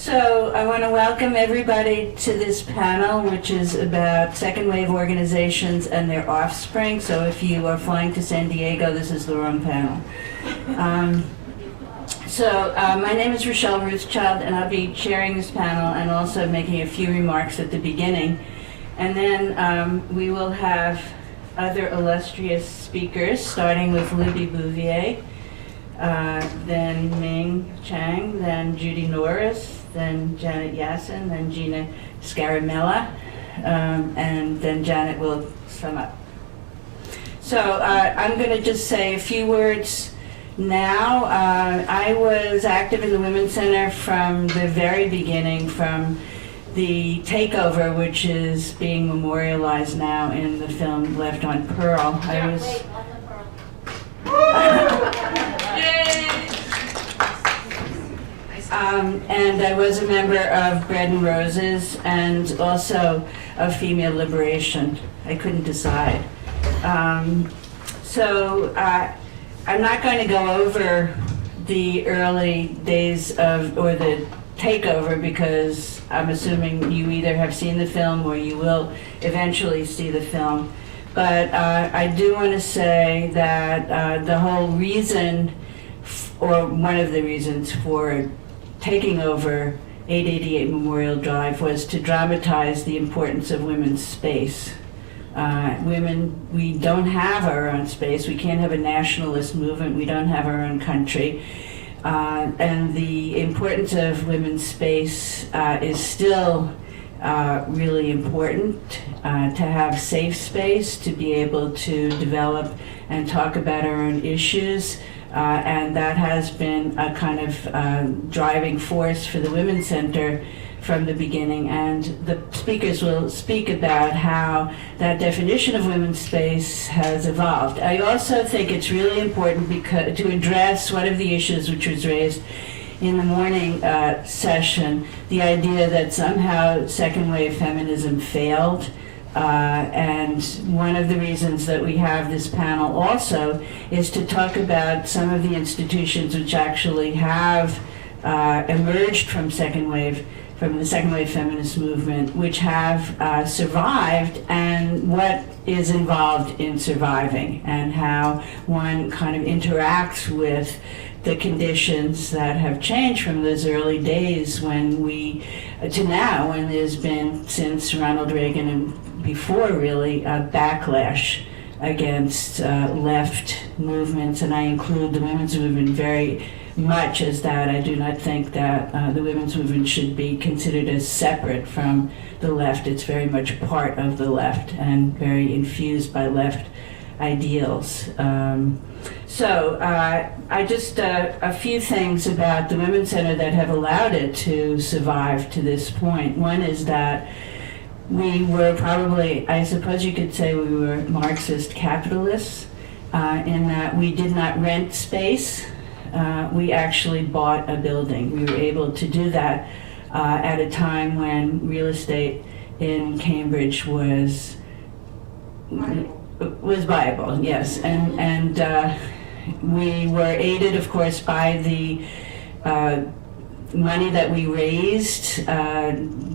So I want to welcome everybody to this panel, which is about second wave organizations and their offspring. So if you are flying to San Diego, this is the wrong panel. My name is Rochelle Ruthchild, and I'll be chairing this panel and also making a few remarks at the beginning. And then we will have other illustrious speakers, starting with Libby Bouvier, then Ming Chang, then Judy Norris, then Janet Yassen, then Gina Scaramella, and then Janet will sum up. So I'm going to just say a few words now. I was active in the Women's Center from the very beginning, from the takeover, which is being memorialized now in the film Left on Pearl. And I was a member of Bread and Roses and also of Female Liberation. I couldn't decide. I'm not going to go over the early days of, or the takeover, because I'm assuming you either have seen the film or you will eventually see the film. But I do want to say that the whole reason, or one of the reasons for taking over 888 Memorial Drive was to dramatize the importance of women's space. Women, we don't have our own space. We can't have a nationalist movement. We don't have our own country. And the importance of women's space is still really important, to have safe space, to be able to develop and talk about our own issues. And that has been a kind of driving force for the Women's Center from the beginning. And the speakers will speak about how that definition of women's space has evolved. I also think it's really important to address one of the issues which was raised in the morning session, the idea that somehow second wave feminism failed. And one of the reasons that we have this panel also is to talk about some of the institutions which actually have emerged from the second wave feminist movement, which have survived, and what is involved in surviving, and how one kind of interacts with the conditions that have changed from those early days to now, when there's been, since Ronald Reagan and before really, a backlash against left movements, and I include the women's movement very much as that. I do not think that the women's movement should be considered as separate from the left. It's very much part of the left and very infused by left ideals. I just, a few things about the Women's Center that have allowed it to survive to this point. One is that we were probably, I suppose you could say we were Marxist capitalists, in that we did not rent space. We actually bought a building. We were able to do that at a time when real estate in Cambridge was viable, yes. And we were aided, of course, by the money that we raised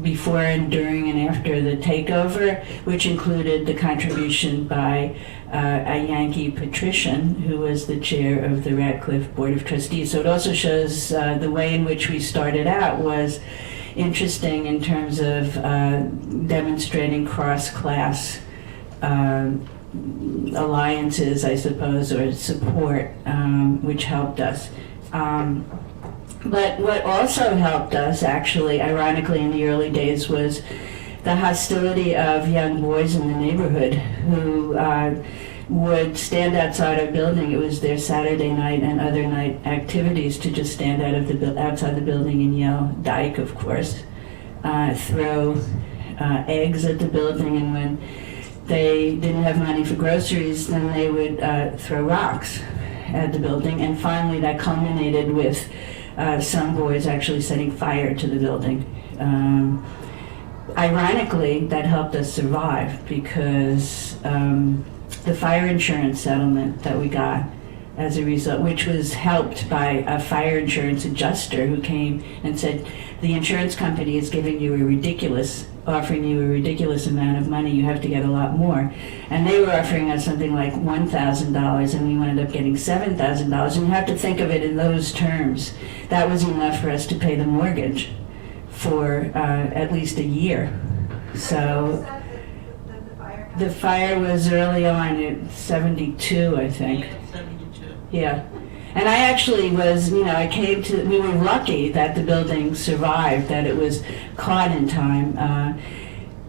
before and during and after the takeover, which included the contribution by a Yankee patrician who was the chair of the Radcliffe Board of Trustees. So it also shows the way in which we started out was interesting in terms of demonstrating cross-class alliances, I suppose, or support, which helped us. But what also helped us, actually, ironically, in the early days was the hostility of young boys in the neighborhood who would stand outside our building. It was their Saturday night and other night activities to just stand outside the building and yell, "Dyke," of course, throw eggs at the building, and when they didn't have money for groceries, then they would throw rocks at the building. And finally, that culminated with some boys actually setting fire to the building. Ironically, that helped us survive because the fire insurance settlement that we got as a result, which was helped by a fire insurance adjuster who came and said, the insurance company is giving you offering you a ridiculous amount of money, you have to get a lot more. And they were offering us something like $1,000, and we wound up getting $7,000. And you have to think of it in those terms. That was enough for us to pay the mortgage for at least a year. So the fire was early on in 72, I think. 72. Yeah. And I actually was, we were lucky that the building survived, that it was caught in time,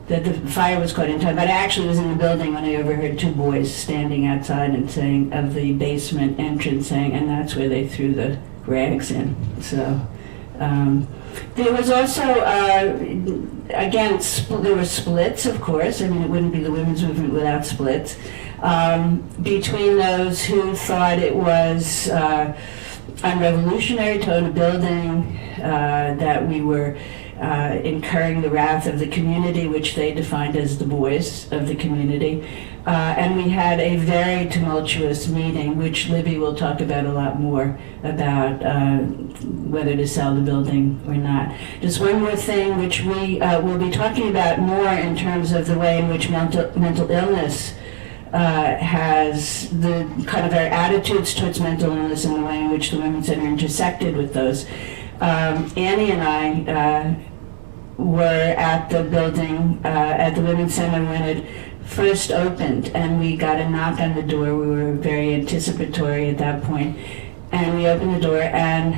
that the fire was caught in time. But I actually was in the building when I overheard two boys standing outside and saying, of the basement entrance, saying, and that's where they threw the rags in. So there was also, again, there were splits, of course. I mean, it wouldn't be the women's movement without splits. Between those who thought it was unrevolutionary to own a building, that we were incurring the wrath of the community, which they defined as the boys of the community. And we had a very tumultuous meeting, which Libby will talk about a lot more, about whether to sell the building or not. Just one more thing, which we will be talking about more in terms of the way in which mental illness has the kind of our attitudes towards mental illness and the way in which the Women's Center intersected with those. Annie and I were at the building, at the Women's Center when it first opened, and we got a knock on the door. We were very anticipatory at that point, and we opened the door, and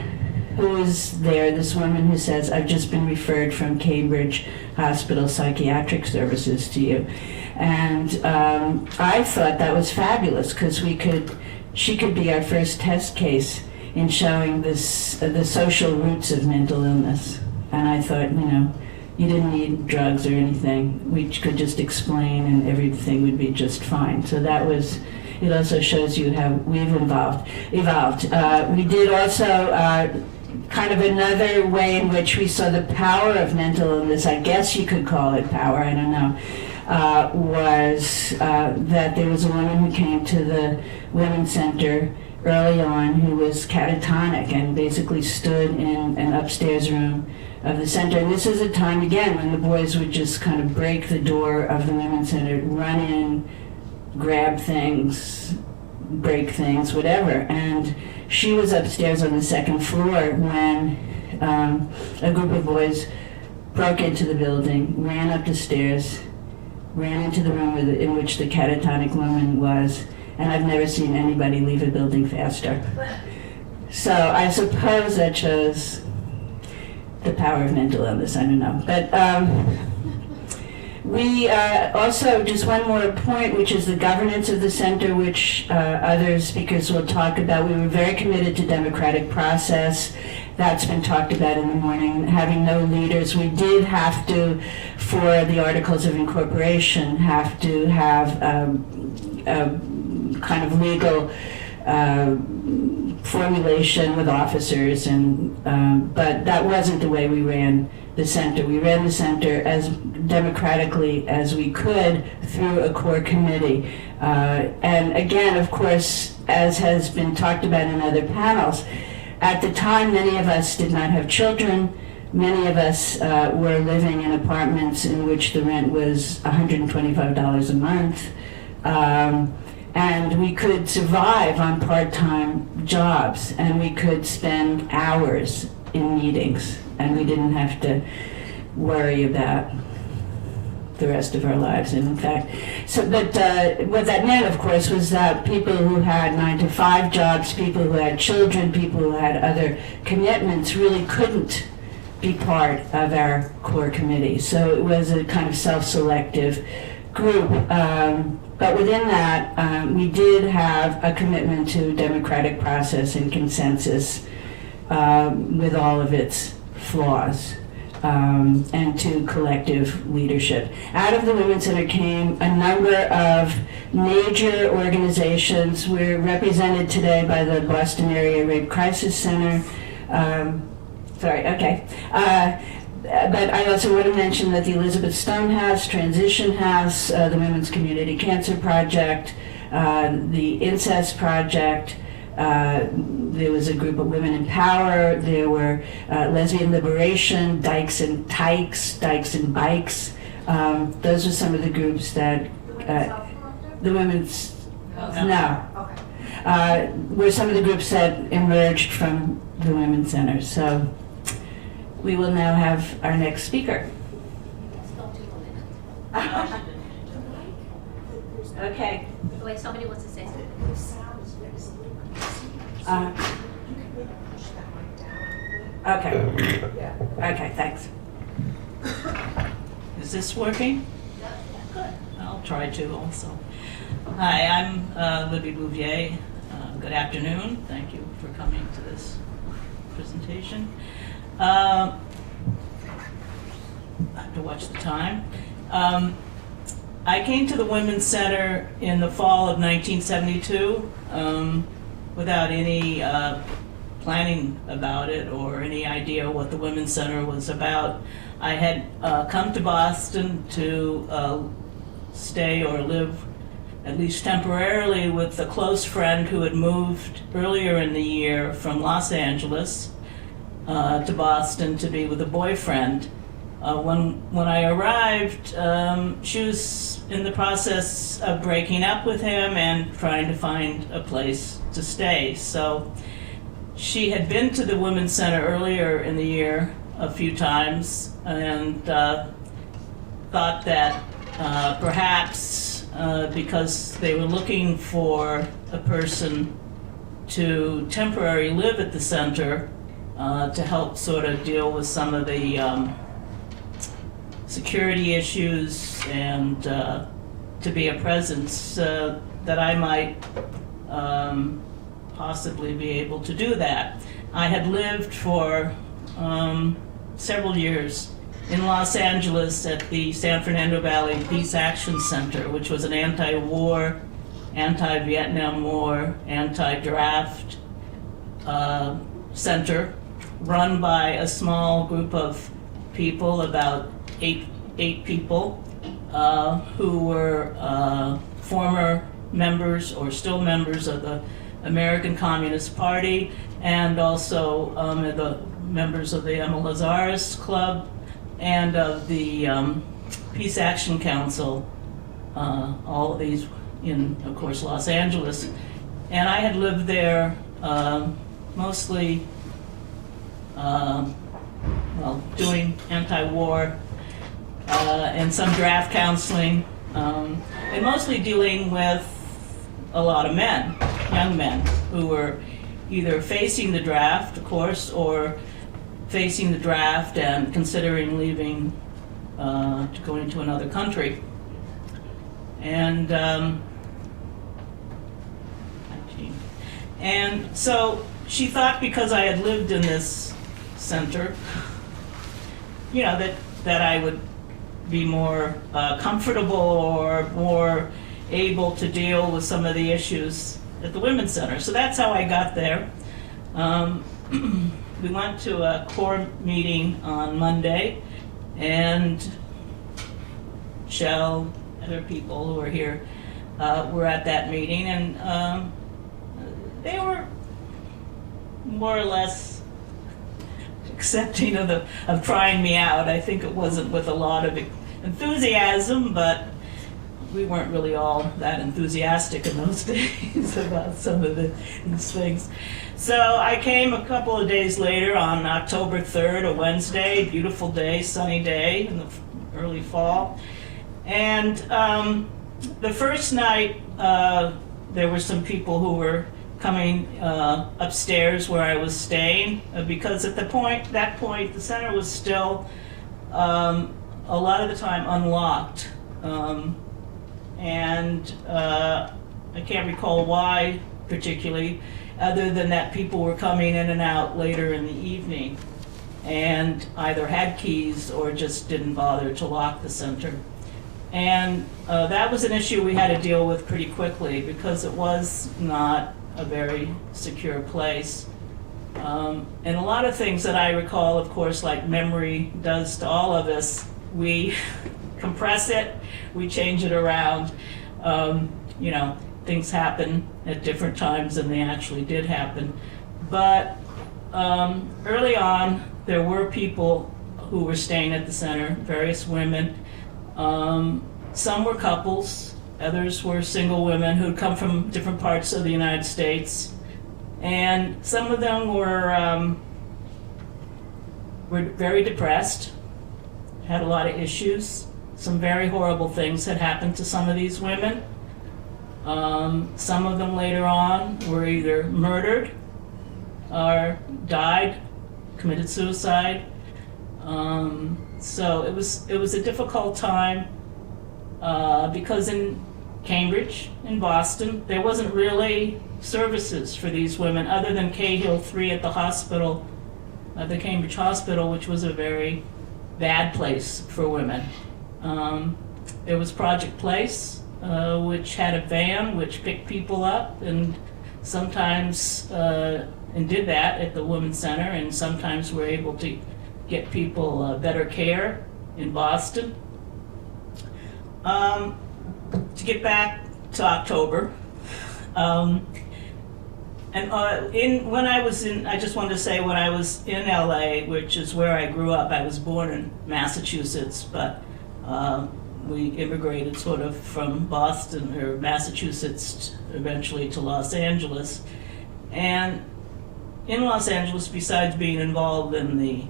who was there? This woman who says, I've just been referred from Cambridge Hospital Psychiatric Services to you. And I thought that was fabulous, because she could be our first test case in showing the social roots of mental illness. And I thought, you didn't need drugs or anything. We could just explain and everything would be just fine. So it also shows you how we've evolved. We did also kind of another way in which we saw the power of mental illness, I guess you could call it power, I don't know, was that there was a woman who came to the Women's Center early on who was catatonic and basically stood in an upstairs room of the center. And this is a time, again, when the boys would just kind of break the door of the Women's Center, run in, grab things, break things, whatever. And she was upstairs on the second floor when a group of boys broke into the building, ran up the stairs, ran into the room in which the catatonic woman was, and I've never seen anybody leave a building faster. So I suppose that shows the power of mental illness, I don't know. But we also, just one more point, which is the governance of the center, which other speakers will talk about. We were very committed to democratic process. That's been talked about in the morning, having no leaders. We did have to, for the Articles of Incorporation, have to have a kind of legal formulation with officers, but that wasn't the way we ran the center. We ran the center as democratically as we could through a core committee. And again, of course, as has been talked about in other panels, at the time, many of us did not have children. Many of us were living in apartments in which the rent was $125 a month. And we could survive on part-time jobs, and we could spend hours in meetings, and we didn't have to worry about the rest of our lives. And in fact, but what that meant, of course, was that people who had 9-to-5 jobs, people who had children, people who had other commitments really couldn't be part of our core committee. So it was a kind of self-selective group. But within that, we did have a commitment to democratic process and consensus with all of its flaws, and to collective leadership. Out of the Women's Center came a number of major organizations. We're represented today by the Boston Area Rape Crisis Center. But I also want to mention that the Elizabeth Stone House, Transition House, the Women's Community Cancer Project, the Incest Project, There was a group of Women in Power. There were Lesbian Liberation, Dykes and Tykes, Dykes and Bikes. Those are some of the groups that the women's no. Were some of the groups that emerged from the Women's Center. So we will now have our next speaker. Okay. Wait, somebody wants to say something. Okay. Okay, thanks. Is this working? Good. I'll try to also. Hi, I'm Libby Bouvier. Good afternoon. Thank you for coming to this presentation. I have to watch the time. I came to the Women's Center in the fall of 1972 without any planning about it or any idea what the Women's Center was about. I had come to Boston to stay or live, at least temporarily, with a close friend who had moved earlier in the year from Los Angeles to Boston to be with a boyfriend. When I arrived, she was in the process of breaking up with him and trying to find a place to stay. So she had been to the Women's Center earlier in the year a few times and thought that perhaps because they were looking for a person to temporarily live at the center to help sort of deal with some of the security issues and to be a presence that I might possibly be able to do that. I had lived for several years in Los Angeles at the San Fernando Valley Peace Action Center, which was an anti-war, anti-Vietnam War, anti-draft center run by a small group of people, about eight people, who were former members or still members of the American Communist Party, and also the members of the Emma Lazarus Club and of the Peace Action Council, all of these in, of course, Los Angeles. And I had lived there mostly, doing anti-war and some draft counseling, and mostly dealing with a lot of men, young men, who were either facing the draft, of course, or facing the draft and considering leaving to go into another country. And so she thought, because I had lived in this center, you know, that I would be more comfortable or more able to deal with some of the issues at the Women's Center. So that's how I got there. We went to a core meeting on Monday, and Rochelle, other people who were here, were at that meeting, and they were more or less accepting of trying me out. I think it wasn't with a lot of enthusiasm, but we weren't really all that enthusiastic in those days about some of these things. So I came a couple of days later on October 3rd, a Wednesday, beautiful day, sunny day in the early fall. And the first night, there were some people who were coming upstairs where I was staying, because at that point, the center was still a lot of the time unlocked. And I can't recall why particularly, other than that people were coming in and out later in the evening and either had keys or just didn't bother to lock the center. And that was an issue we had to deal with pretty quickly, because it was not a very secure place. And a lot of things that I recall, of course, like memory does to all of us, we compress it, we change it around. You know, things happen at different times than they actually did happen. But early on, there were people who were staying at the center, various women. Some were couples, others were single women who'd come from different parts of the United States. And some of them were very depressed, had a lot of issues. Some very horrible things had happened to some of these women. Some of them later on were either murdered or died, committed suicide. So it was a difficult time because in Cambridge, in Boston, there wasn't really services for these women other than Cahill 3 at the hospital, the Cambridge Hospital, which was a very bad place for women. There was Project Place, which had a van which picked people up and sometimes and did that at the Women's Center, and sometimes were able to get people better care in Boston. To get back to October, when I was in, I just wanted to say when I was in LA, which is where I grew up, I was born in Massachusetts, but we immigrated sort of from Boston or Massachusetts eventually to Los Angeles. And in Los Angeles, besides being involved in the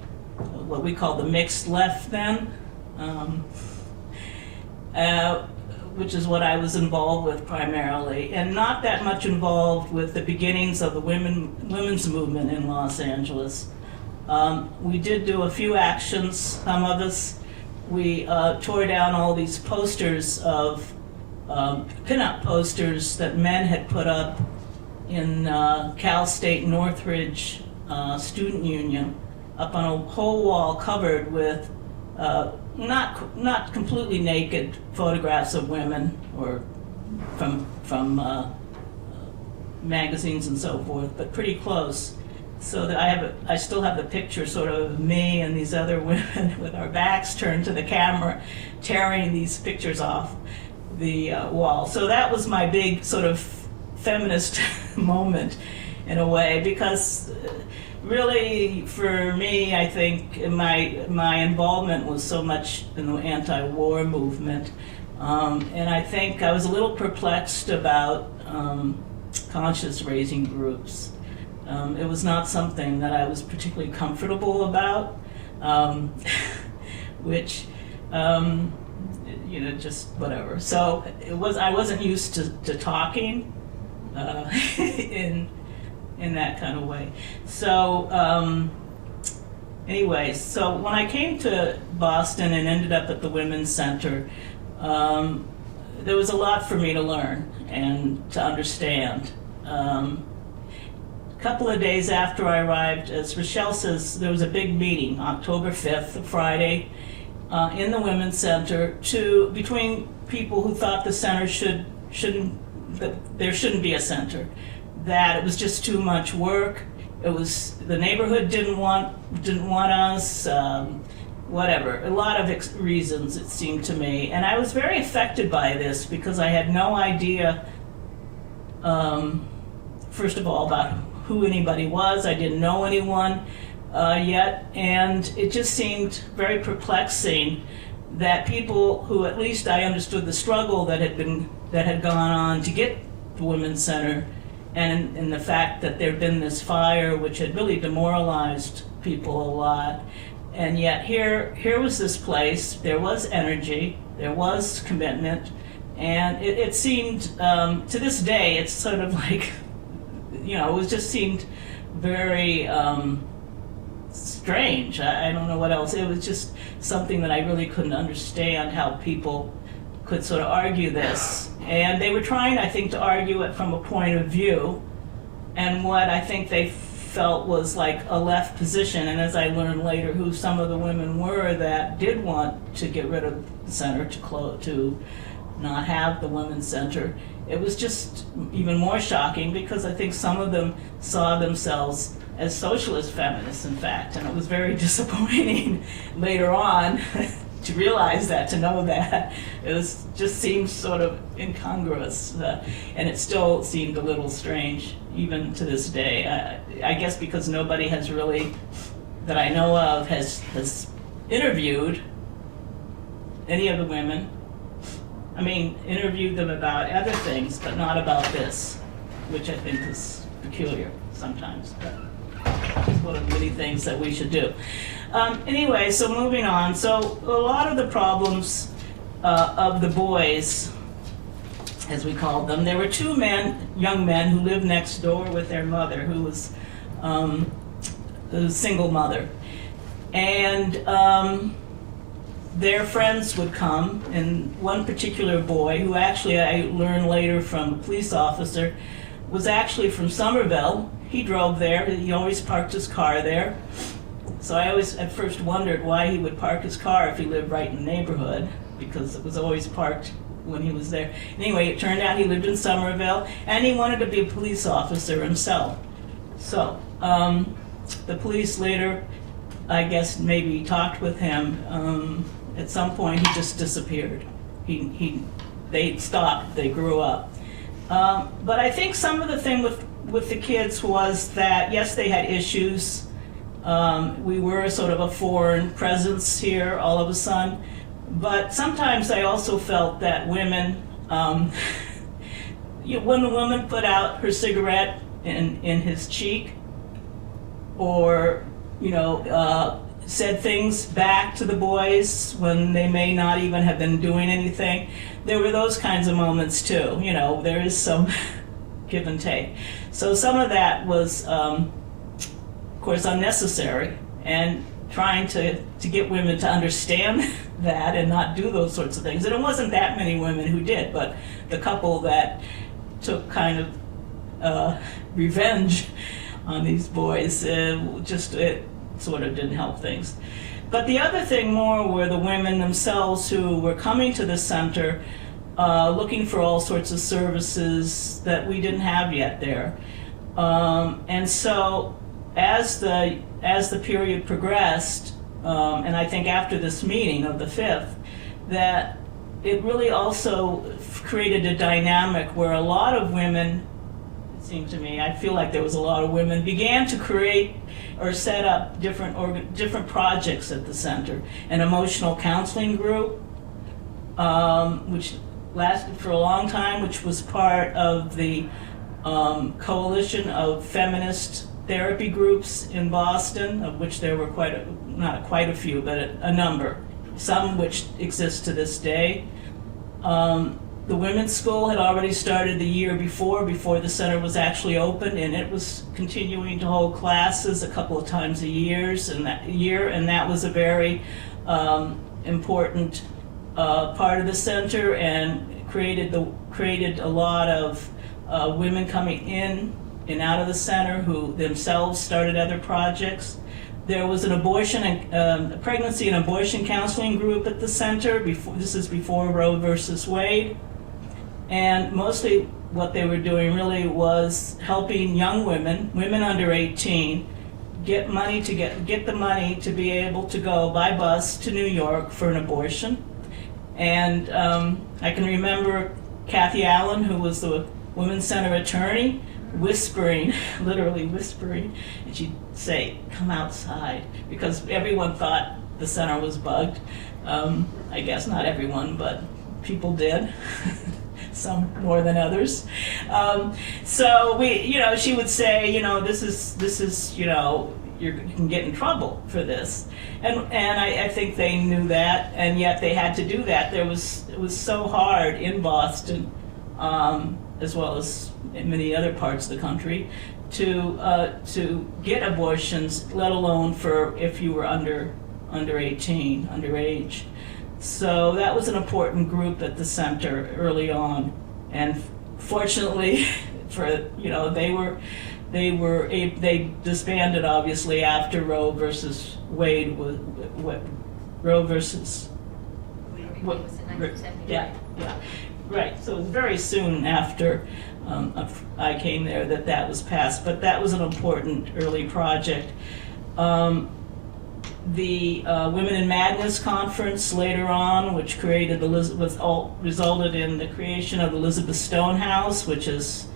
what we call the mixed left then, which is what I was involved with primarily, and not that much involved with the beginnings of the women's movement in Los Angeles. We did do a few actions, some of us. We tore down all these posters of pinup posters that men had put up in Cal State Northridge Student Union, up on a whole wall covered with not completely naked photographs of women or from magazines and so forth, but pretty close. So that I still have the picture sort of me and these other women with our backs turned to the camera, tearing these pictures off the wall. So that was my big sort of feminist moment in a way, because really for me, I think my involvement was so much in the anti-war movement. And I think I was a little perplexed about conscious raising groups. It was not something that I was particularly comfortable about, which, just whatever. So I wasn't used to talking in that kind of way. So anyway, so when I came to Boston and ended up at the Women's Center, there was a lot for me to learn and to understand. A couple of days after I arrived, as Rochelle says, there was a big meeting, October 5th, a Friday, in the Women's Center between people who thought the center that there shouldn't be a center, that it was just too much work. It was the neighborhood didn't want us, whatever. A lot of reasons, it seemed to me, and I was very affected by this because I had no idea, first of all, about who anybody was. I didn't know anyone yet, and it just seemed very perplexing that people who, at least I understood the struggle that had gone on to get the Women's Center, and the fact that there'd been this fire which had really demoralized people a lot, and yet here was this place. There was energy, there was commitment, and it seemed to this day it's sort of like, it just seemed very strange. I don't know what else. It was just something that I really couldn't understand, how people could sort of argue this. And they were trying, I think, to argue it from a point of view, and what I think they felt was like a left position. And as I learned later who some of the women were that did want to get rid of the center, to not have the Women's Center, it was just even more shocking because I think some of them saw themselves as socialist feminists, in fact, and it was very disappointing later on to realize that, to know that. Just seemed sort of incongruous, and it still seemed a little strange, even to this day. I guess because nobody has really, that I know of, has interviewed any of the women. I mean, interviewed them about other things, but not about this, which I think is peculiar sometimes. But it's one of the many things that we should do. Anyway, so moving on. So a lot of the problems of the boys, as we called them, there were two young men who lived next door with their mother, who was a single mother. And their friends would come, and one particular boy, who actually I learned later from a police officer, was actually from Somerville. He drove there. He always parked his car there. So I always at first wondered why he would park his car if he lived right in the neighborhood, because it was always parked when he was there. Anyway, it turned out he lived in Somerville, and he wanted to be a police officer himself. So the police later, I guess, maybe talked with him. At some point, he just disappeared. They stopped. They grew up. But I think some of the thing with the kids was that, yes, they had issues. We were sort of a foreign presence here all of a sudden. But sometimes I also felt that women, when the woman put out her cigarette in his cheek, or, said things back to the boys when they may not even have been doing anything, there were those kinds of moments too. There is some give and take. So some of that was, of course, unnecessary, and trying to get women to understand that and not do those sorts of things. And it wasn't that many women who did, but the couple that took kind of revenge on these boys, it sort of didn't help things. But the other thing more were the women themselves who were coming to the center looking for all sorts of services that we didn't have yet there. And so as the period progressed, and I think after this meeting of the 5th, that it really also created a dynamic where a lot of women, it seemed to me, I feel like there was a lot of women, began to create or set up different projects at the center. An emotional counseling group, which lasted for a long time, which was part of the coalition of feminist therapy groups in Boston, of which there were not quite a few, but a number, some which exist to this day. The women's school had already started the year before the center was actually opened, and it was continuing to hold classes a couple of times a year, and that was a very important part of the center, and created a lot of women coming in and out of the center who themselves started other projects. There was an a pregnancy and abortion counseling group at the center. This is before Roe versus Wade. And mostly what they were doing really was helping young women under 18, get the money to be able to go by bus to New York for an abortion. And I can remember Kathy Allen, who was the Women's Center attorney, whispering, literally whispering, and she'd say, "Come outside," because everyone thought the center was bugged. I guess not everyone, but people did. Some more than others. So she would say, this is, you can get in trouble for this. And I think they knew that, and yet they had to do that. It was so hard in Boston, as well as in many other parts of the country, to get abortions, let alone for if you were under 18, underage. So that was an important group at the center early on, and fortunately, they disbanded obviously after Roe versus Wade was Roe versus. It was in 1979. Yeah, right. So very soon after I came there that was passed, but that was an important early project. The Women in Madness conference later on, which resulted in the creation of Elizabeth Stone House, which is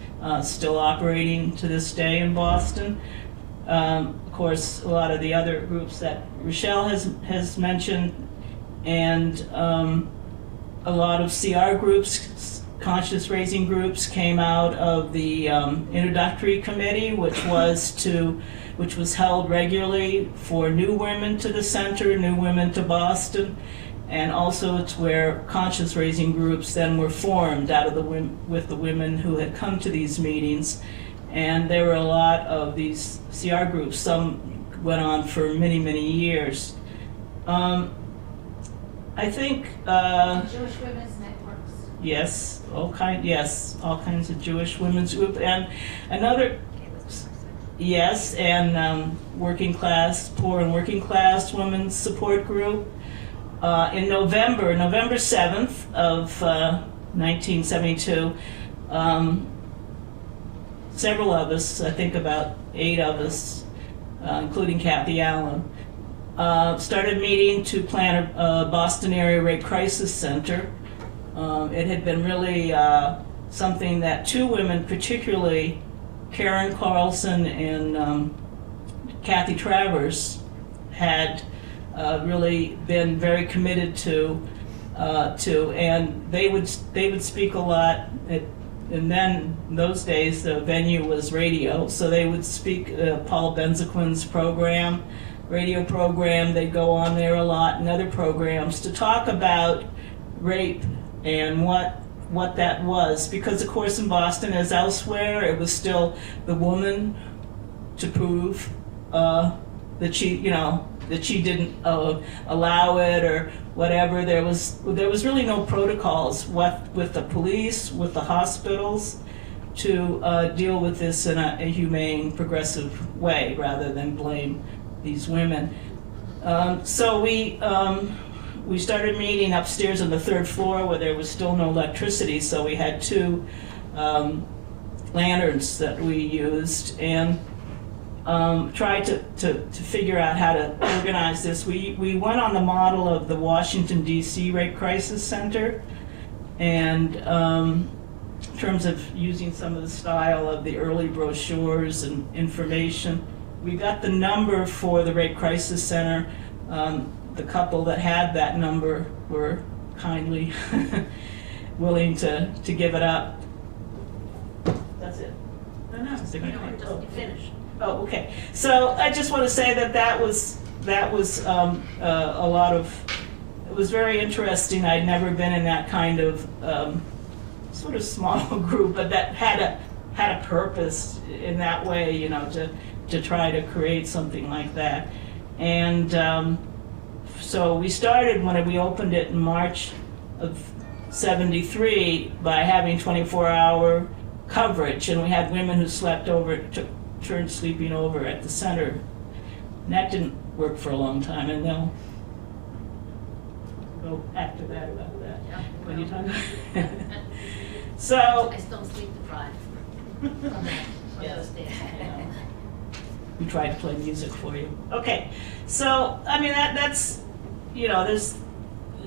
still operating to this day in Boston. Of course, a lot of the other groups that Rochelle has mentioned, and a lot of CR groups, conscious raising groups, came out of the introductory committee, which was held regularly for new women to the center, new women to Boston, and also it's where conscious raising groups then were formed out of with the women who had come to these meetings. And there were a lot of these CR groups. Some went on for many, many years. I think Jewish Women's Networks. yes, all kinds of Jewish women's group, and another. Yes, and working class, poor and working class women's support group. In November 7th of 1972, several of us, I think about 8 of us, including Kathy Allen, started meeting to plan a Boston area rape crisis center. It had been really something that 2 women particularly, Karen Carlson and Kathy Travers, had really been very committed to, and they would speak a lot. And then in those days the venue was radio, so they would speak Paul Benzequin's radio program. They'd go on there a lot, and other programs to talk about rape and what that was, because of course in Boston as elsewhere it was still the woman to prove that she didn't allow it or whatever. There was really no protocols with the police, with the hospitals, to deal with this in a humane, progressive way rather than blame these women. So we started meeting upstairs on the 3rd floor where there was still no electricity, so we had 2 lanterns that we used, and tried to figure out how to organize this. We went on the model of the Washington, D.C. Rape Crisis Center, and in terms of using some of the style of the early brochures and information. We got the number for the Rape Crisis Center. The couple that had that number were kindly willing to give it up. That's it. No, Just finish. Oh, okay. So I just want to say that was a lot of. It was very interesting. I'd never been in that kind of sort of small group, but that had a purpose in that way, to try to create something like that. And so we started when we opened it in March of '73 by having 24-hour coverage, and we had women who slept over, turned sleeping over at the center. And that didn't work for a long time, and they'll go after that about that. Yeah. When you talk about So I still sleep deprived from those days. we tried to play music for you. Okay, so I mean that's there's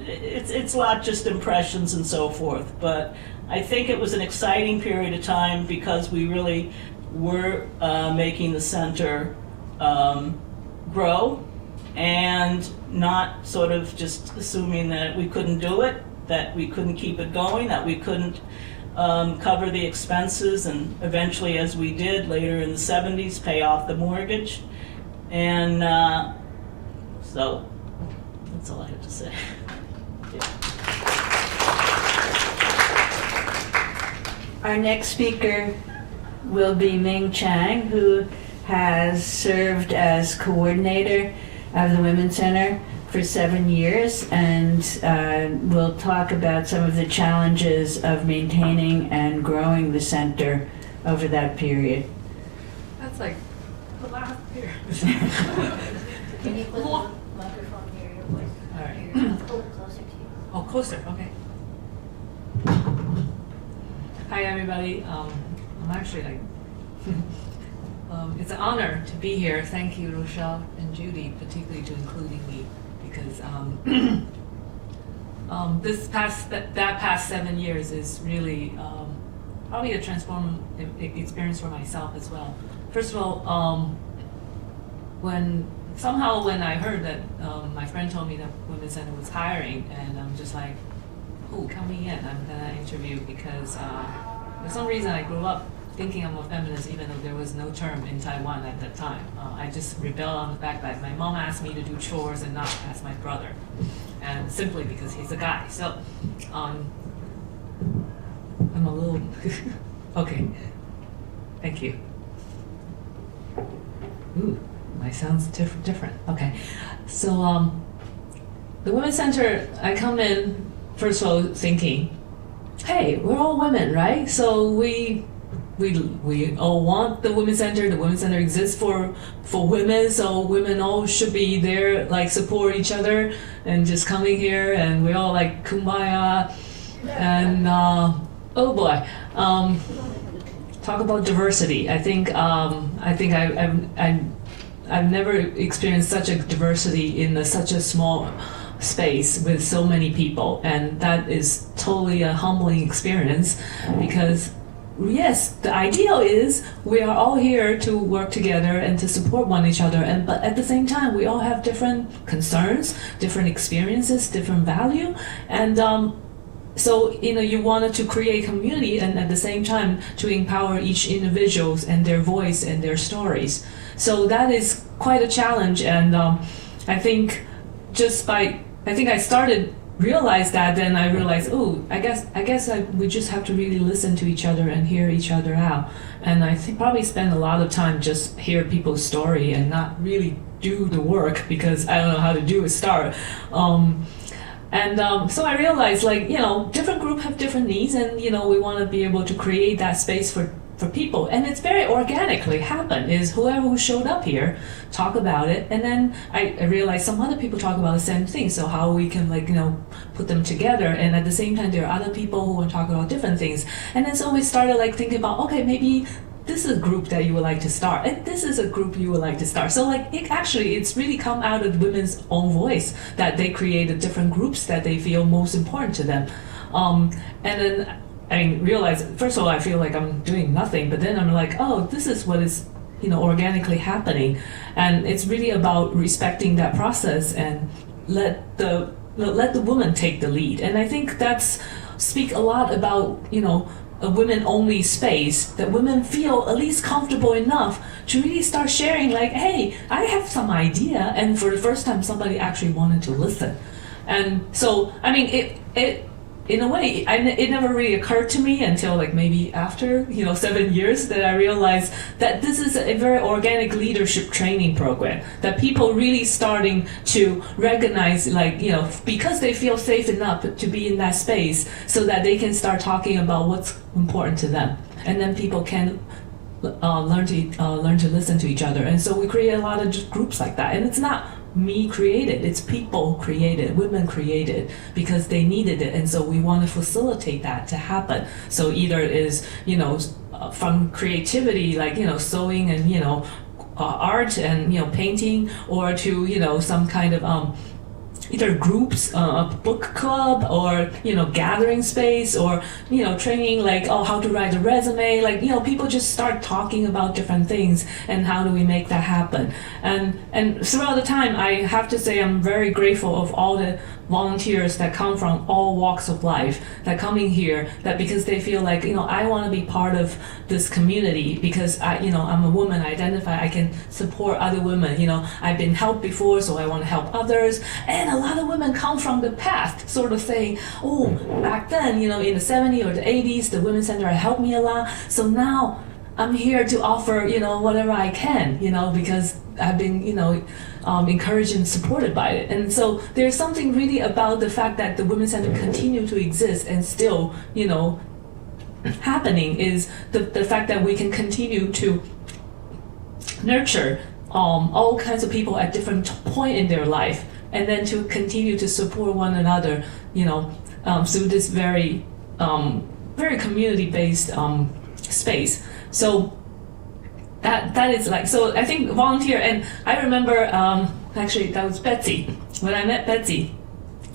it's a lot just impressions and so forth, but I think it was an exciting period of time because we really were making the center grow, and not sort of just assuming that we couldn't do it, that we couldn't keep it going, that we couldn't cover the expenses, and eventually, as we did later in the 70s, pay off the mortgage. And so that's all I have to say. Our next speaker will be Ming Chang, who has served as coordinator of the Women's Center for 7 years, and we'll talk about some of the challenges of maintaining and growing the center over that period. That's like the last year. Can you put the microphone near your voice? All right. Or your mouth a little closer to you? Oh, closer, okay. Hi, everybody. I'm actually like It's an honor to be here. Thank you, Rochelle and Judy, particularly to including me, because that past 7 years is really probably a transformative experience for myself as well. First of all, when I heard that my friend told me that Women's Center was hiring, and I'm just like, "Oh, count me in! I'm gonna interview," because for some reason I grew up thinking I'm a feminist, even though there was no term in Taiwan at that time. I just rebelled on the fact that my mom asked me to do chores and not ask my brother, and simply because he's a guy. So I'm a little okay. Thank you. Ooh, my sound's different. Okay, so the Women's Center, I come in first of all thinking, hey, we're all women, right? So we all want the Women's Center. The Women's Center exists for women, so women all should be there, like support each other, and just coming here, and we all like kumbaya, and oh boy, talk about diversity. I think I've never experienced such a diversity in such a small space with so many people, and that is totally a humbling experience, because yes, the ideal is we are all here to work together and to support one each other, but at the same time we all have different concerns, different experiences, different value, and so you wanted to create community, and at the same time to empower each individuals and their voice and their stories. So that is quite a challenge, and I think I started realize that, then I realized, I guess we just have to really listen to each other and hear each other out. And I think probably spend a lot of time just hear people's story and not really do the work, because I don't know how to do a start. So I realized, different groups have different needs, and we want to be able to create that space for people, and it's very organically happened. Is whoever who showed up here talk about it, and then I realized some other people talk about the same thing. So how we can put them together, and at the same time there are other people who want to talk about different things, and then so we started thinking about, okay, maybe this is a group that you would like to start, and this is a group you would like to start. So it's really come out of women's own voice that they created different groups that they feel most important to them, and then realize, first of all, I feel like I'm doing nothing, but then I'm like, oh, this is what is, organically happening. And it's really about respecting that process and let the woman take the lead. And I think that's speak a lot about, a women-only space, that women feel at least comfortable enough to really start sharing, hey, I have some idea, and for the first time somebody actually wanted to listen. And so, it in a way, it never really occurred to me until maybe after 7 years that I realized that this is a very organic leadership training program, that people really starting to recognize, because they feel safe enough to be in that space, so that they can start talking about what's important to them, and then people can learn to listen to each other. And so we create a lot of just groups like that, and it's not me created, it's people created, women created, because they needed it, and so we want to facilitate that to happen. So either it is from creativity, sewing and art and painting, or to some kind of either groups, a book club, or gathering space, or training how to write a resume. People just start talking about different things, and how do we make that happen. And throughout the time, I have to say I'm very grateful of all the volunteers that come from all walks of life, that coming here, that because they feel I want to be part of this community, because I'm a woman, I identify, I can support other women, I've been helped before, so I want to help others. And a lot of women come from the past, sort of saying, oh, back then, in the 70s or the 80s, the Women's Center helped me a lot, so now I'm here to offer, whatever I can, because I've been, encouraged and supported by it. And so there's something really about the fact that the Women's Center continue to exist and still, happening, is the fact that we can continue to nurture all kinds of people at different point in their life, and then to continue to support one another, through this very, very community-based space. So that is like, so I think volunteer, and I remember actually that was Betsy. When I met Betsy,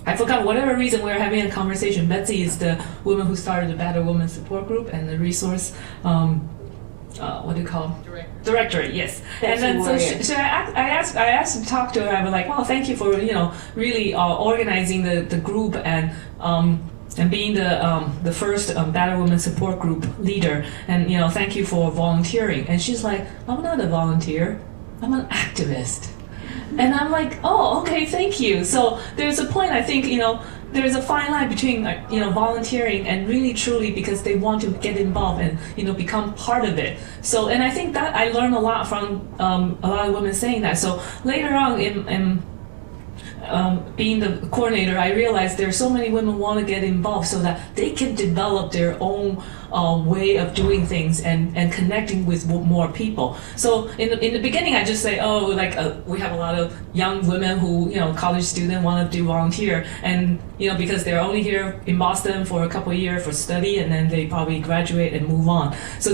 I forgot, whatever reason we were having a conversation. Betsy is the woman who started the Battered Women Support Group and the resource, what do you call it? Directorate, yes. And then so I asked to talk to her. I was like, well, thank you for really organizing the group and being the first Battered Women Support Group leader, and thank you for volunteering. And she's like, I'm not a volunteer, I'm an activist. And I'm like, oh, okay, thank you. So there's a point, I think, there's a fine line between, volunteering and really truly because they want to get involved and, become part of it. So, and I think that I learned a lot from a lot of women saying that. So later on in being the coordinator, I realized there are so many women want to get involved so that they can develop their own way of doing things and connecting with more people. So in the beginning, I just say, we have a lot of young women who, college students want to do volunteer, and because they're only here in Boston for a couple of years for study, and then they probably graduate and move on. So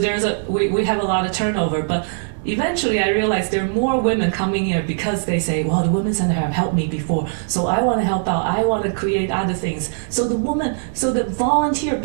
we have a lot of turnover, but eventually I realized there are more women coming here because they say, well, the Women's Center have helped me before, so I want to help out, I want to create other things. So the volunteer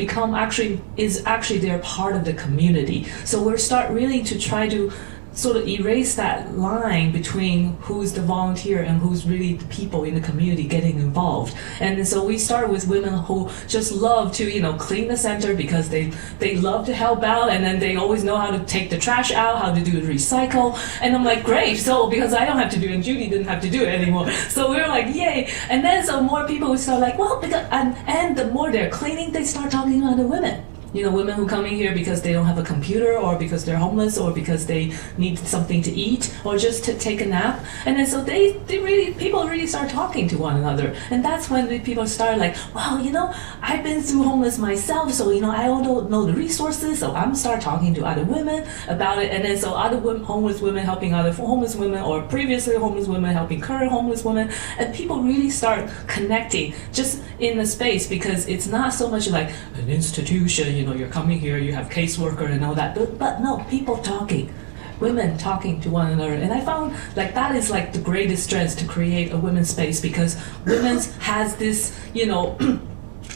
is actually they're part of the community. So we're start really to try to sort of erase that line between who's the volunteer and who's really the people in the community getting involved. And so we start with women who just love to, clean the center because they love to help out, and then they always know how to take the trash out, how to do the recycle. And I'm like, great, so because I don't have to do it and Judy didn't have to do it anymore. So we were like, yay. And then so more people would start like, well, because, and the more they're cleaning, they start talking to other women. Women who come in here because they don't have a computer, or because they're homeless, or because they need something to eat, or just to take a nap. And then so people really start talking to one another. And that's when the people start like, well, I've been through homeless myself, so, I don't know the resources, so I'm start talking to other women about it. And then so other homeless women helping other homeless women, or previously homeless women helping current homeless women. And people really start connecting just in the space, because it's not so much like an institution, you're coming here, you have caseworker and all that, but no, people talking, women talking to one another. And I found like that is like the greatest strength to create a women's space, because women's has this,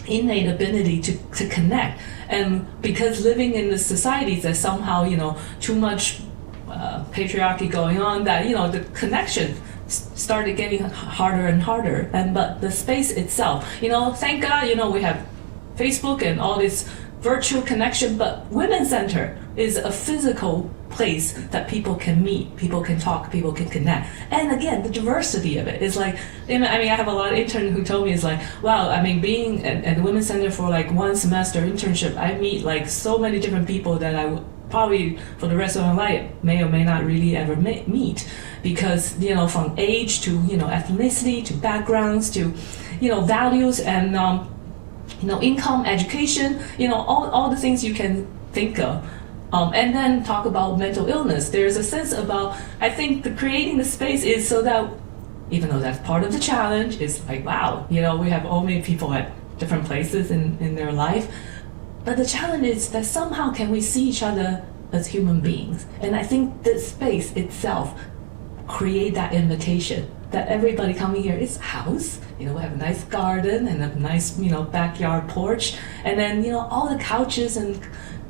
innate ability to connect. And because living in the societies that somehow, too much patriarchy going on, that, the connection started getting harder and harder. But the space itself, thank God, we have Facebook and all this virtual connection, but Women's Center is a physical place that people can meet, people can talk, people can connect. And again, the diversity of it is like, I have a lot of interns who told me, it's like, wow, being at the Women's Center for like one semester internship, I meet like so many different people that I probably for the rest of my life may or may not really ever meet, because from age to ethnicity to backgrounds to values and income, education, all the things you can think of. And then talk about mental illness. There's a sense about, I think creating the space is so that, even though that's part of the challenge, it's like, wow, we have all many people at different places in their life. But the challenge is that somehow can we see each other as human beings? And I think the space itself create that invitation that everybody coming here is a house. We have a nice garden and a nice, backyard porch. And then, all the couches and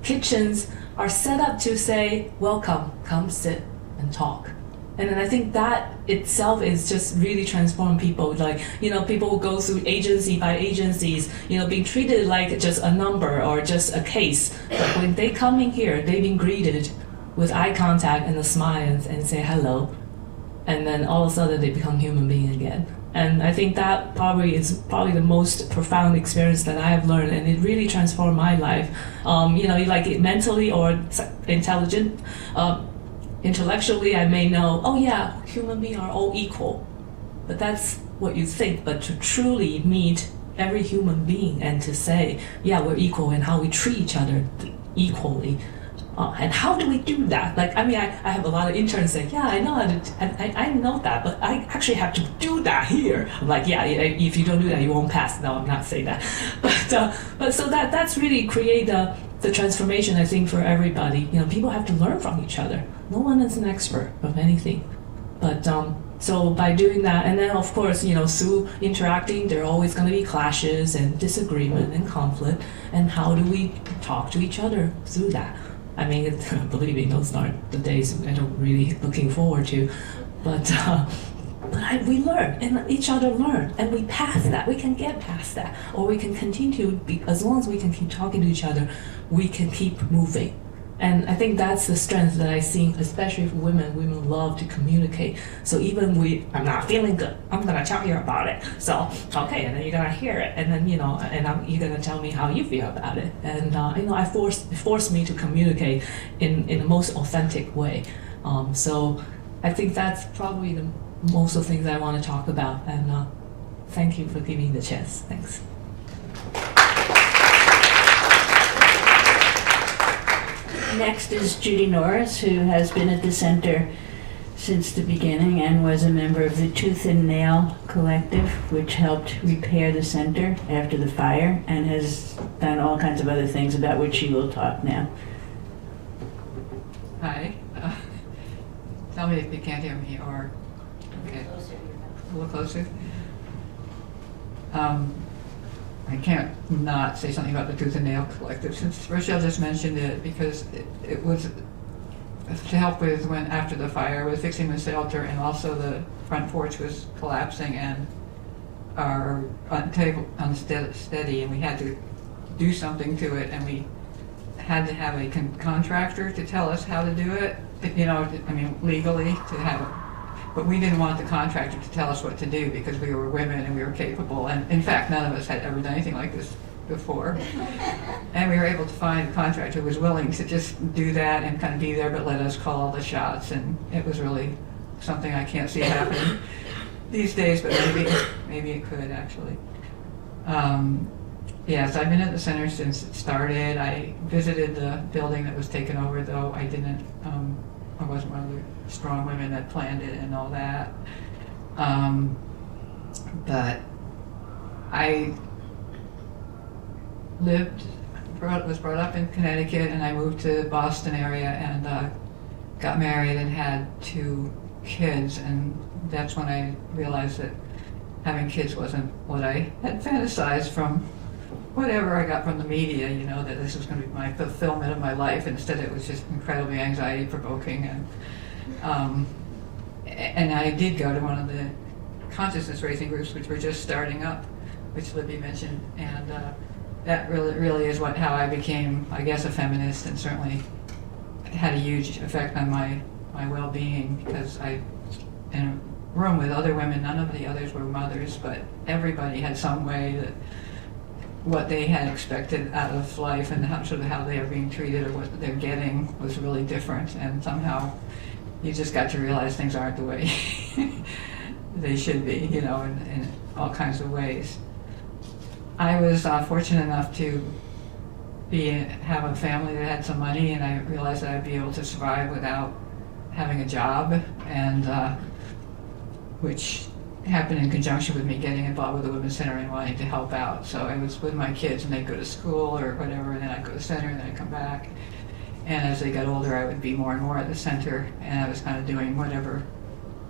kitchens are set up to say, welcome, come sit and talk. And then I think that itself is just really transform people. Like, people who go through agency by agencies, being treated like just a number or just a case. But when they come in here, they've been greeted with eye contact and a smile and say hello. And then all of a sudden they become human being again. And I think that is probably the most profound experience that I have learned, and it really transformed my life. Like it mentally or intelligent, intellectually, I may know, oh yeah, human beings are all equal, but that's what you think. But to truly meet every human being and to say, yeah, we're equal, and how we treat each other equally, And how do we do that? Like, I mean, I have a lot of interns saying, yeah, I know how to, I know that, but I actually have to do that here. I'm like, yeah, if you don't do that, you won't pass. No, I'm not saying that. But so that's really create the transformation, I think, for everybody. You know, people have to learn from each other. No one is an expert of anything. But so by doing that, and then of course, you know, through interacting, there are always going to be clashes and disagreement and conflict. And how do we talk to each other through that? I mean, believe me, those aren't the days I'm really looking forward to. But we learn, and each other learn, and we pass that. We can get past that, or we can continue. As long as we can keep talking to each other, we can keep moving. And I think that's the strength that I see, especially for women. Women love to communicate. So even I'm not feeling good, I'm gonna tell you about it. So, okay, and then you're gonna hear it, and then, you know, you're gonna tell me how you feel about it. And, you know, it forced me to communicate in the most authentic way. So I think that's probably most of the things I wanna talk about. And thank you for giving me the chance. Thanks. Next is Judy Norris, who has been at the center since the beginning and was a member of the Tooth and Nail Collective, which helped repair the center after the fire, and has done all kinds of other things about which she will talk now. Hi. Tell me if you can't hear me, or okay, a little closer. I can't not say something about the Tooth and Nail Collective, since Rochelle just mentioned it, because it was to help with when after the fire, with fixing the shelter, and also the front porch was collapsing and our table unsteady, and we had to do something to it, and we had to have a contractor to tell us how to do it, you know, I mean, legally to have it. But we didn't want the contractor to tell us what to do because we were women and we were capable. And in fact, none of us had ever done anything like this before. And we were able to find a contractor who was willing to just do that and kind of be there, but let us call all the shots. And it was really something I can't see happening these days, but maybe it could actually. Yes, I've been at the center since it started. I visited the building that was taken over, though I wasn't one of the strong women that planned it and all that. But I was brought up in Connecticut, and I moved to the Boston area and got married and had 2 kids, and that's when I realized that having kids wasn't what I had fantasized from whatever I got from the media, you know, that this was going to be my fulfillment of my life. Instead, it was just incredibly anxiety provoking. And I did go to one of the consciousness raising groups, which were just starting up, which Libby mentioned, and that really is how I became, I guess, a feminist, and certainly had a huge effect on my well-being, because I, in a room with other women, none of the others were mothers, but everybody had some way that what they had expected out of life and how they are being treated or what they're getting was really different, and somehow you just got to realize things aren't the way they should be, you know, in all kinds of ways. I was fortunate enough to have a family that had some money, and I realized that I'd be able to survive without having a job, and which happened in conjunction with me getting involved with the Women's Center and wanting to help out. So I was with my kids, and they'd go to school or whatever, and then I'd go to the center, and then I'd come back. And as they got older, I would be more and more at the center, and I was kind of doing whatever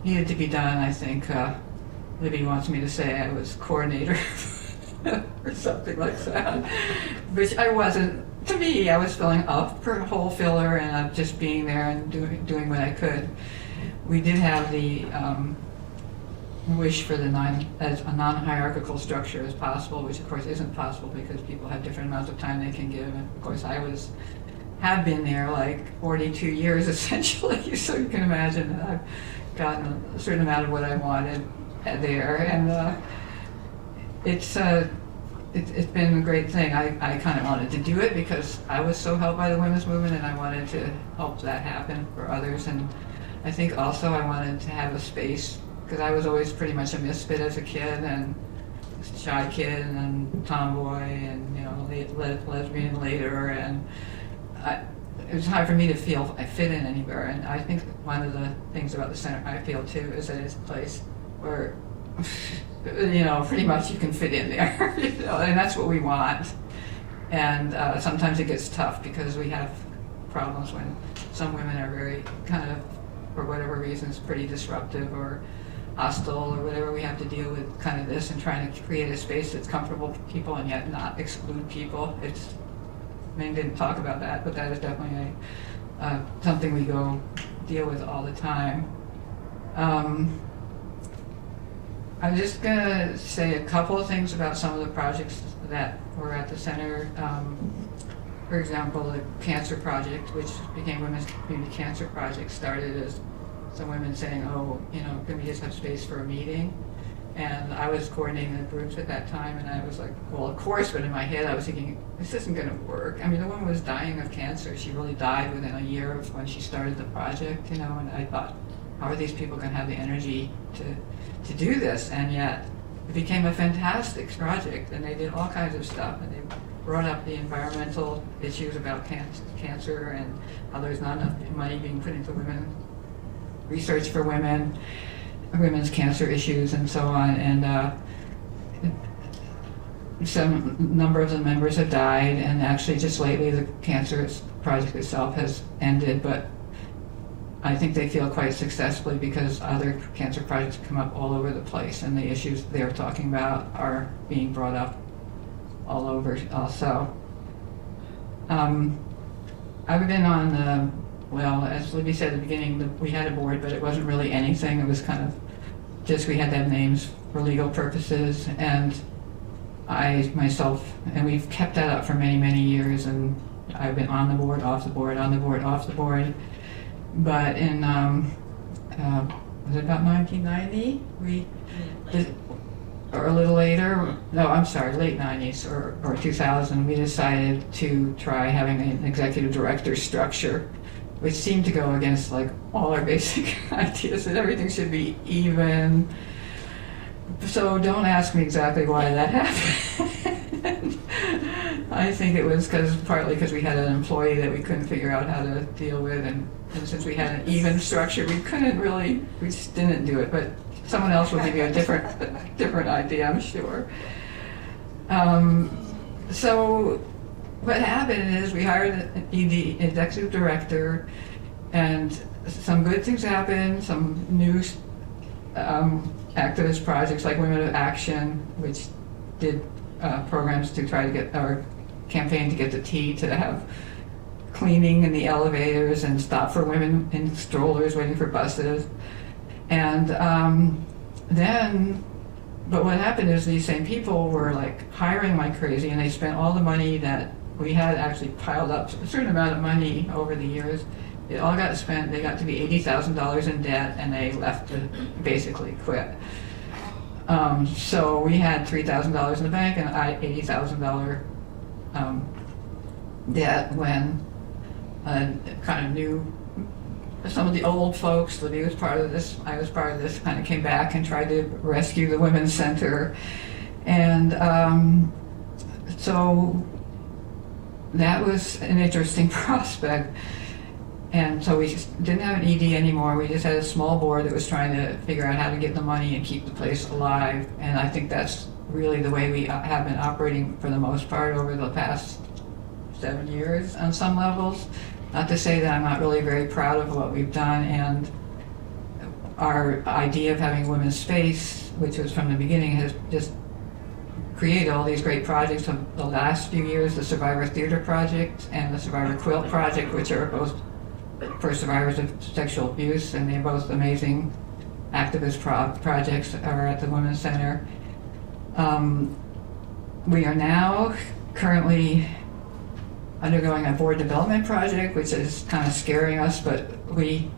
needed to be done. I think Libby wants me to say I was coordinator or something like that, which I wasn't. To me, I was filling up for a whole filler, and just being there and doing what I could. We did have the wish for as a non-hierarchical structure as possible, which of course isn't possible because people have different amounts of time they can give. And of course, have been there like 42 years essentially, so you can imagine that I've gotten a certain amount of what I wanted there, and it's been a great thing. I kind of wanted to do it because I was so helped by the women's movement, and I wanted to help that happen for others. And I think also I wanted to have a space, because I was always pretty much a misfit as a kid, and a shy kid, and tomboy, and, you know, lesbian later, and it was hard for me to feel I fit in anywhere. And I think one of the things about the center I feel too is that it's a place where, pretty much you can fit in there, and that's what we want. And sometimes it gets tough because we have problems when some women are very kind of, for whatever reasons, pretty disruptive or hostile or whatever. We have to deal with kind of this and trying to create a space that's comfortable for people and yet not exclude people. Ming didn't talk about that, but that is definitely something we go deal with all the time. I'm just gonna say a couple of things about some of the projects that were at the center. For example, the cancer project, which became Women's Community Cancer Project, started as some women saying, can we just have space for a meeting? And I was coordinating the groups at that time, and I was like, well, of course, but in my head I was thinking, this isn't gonna work. I mean, the woman was dying of cancer. She really died within a year of when she started the project, and I thought, how are these people gonna have the energy to do this? And yet, it became a fantastic project, and they did all kinds of stuff, and they brought up the environmental issues about cancer and how there's not enough money being put into research for women's cancer issues and so on. And some number of the members have died, and actually just lately the cancer project itself has ended, but I think they feel quite successfully because other cancer projects come up all over the place, and the issues they're talking about are being brought up all over also. I've been on as Libby said at the beginning, we had a board, but it wasn't really anything. It was kind of just we had to have names for legal purposes, and I myself, and we've kept that up for many, many years, and I've been on the board, off the board, on the board, off the board. But in, was it about 1990? Or a little later, no, I'm sorry, late 90s or 2000, we decided to try having an executive director structure, which seemed to go against like all our basic ideas that everything should be even. So don't ask me exactly why that happened. I think it was partly because we had an employee that we couldn't figure out how to deal with, and since we had an even structure, we just didn't do it. But someone else will give you a different idea, I'm sure. So what happened is we hired an ED, executive director, and some good things happened, some new activist projects like Women of Action, which did programs to try to get our campaign to get the T to have cleaning in the elevators and stop for women in strollers waiting for buses. And but what happened is these same people were like hiring like crazy, and they spent all the money that we had actually piled up, a certain amount of money over the years. It all got spent. They got to be $80,000 in debt, and they left to basically quit. So we had $3,000 in the bank and $80,000 debt when kind of new. Some of the old folks, Libby was part of this, I was part of this, kind of came back and tried to rescue the Women's Center. And so that was an interesting prospect. And so we just didn't have an ED anymore. We just had a small board that was trying to figure out how to get the money and keep the place alive. And I think that's really the way we have been operating for the most part over the past 7 years on some levels. Not to say that I'm not really very proud of what we've done, and our idea of having women's space, which was from the beginning, has just created all these great projects of the last few years, the Survivor Theater Project and the Survivor Quilt Project, which are both for survivors of sexual abuse, and they're both amazing activist projects that are at the Women's Center. We are now currently undergoing a board development project, which is kind of scaring us, but we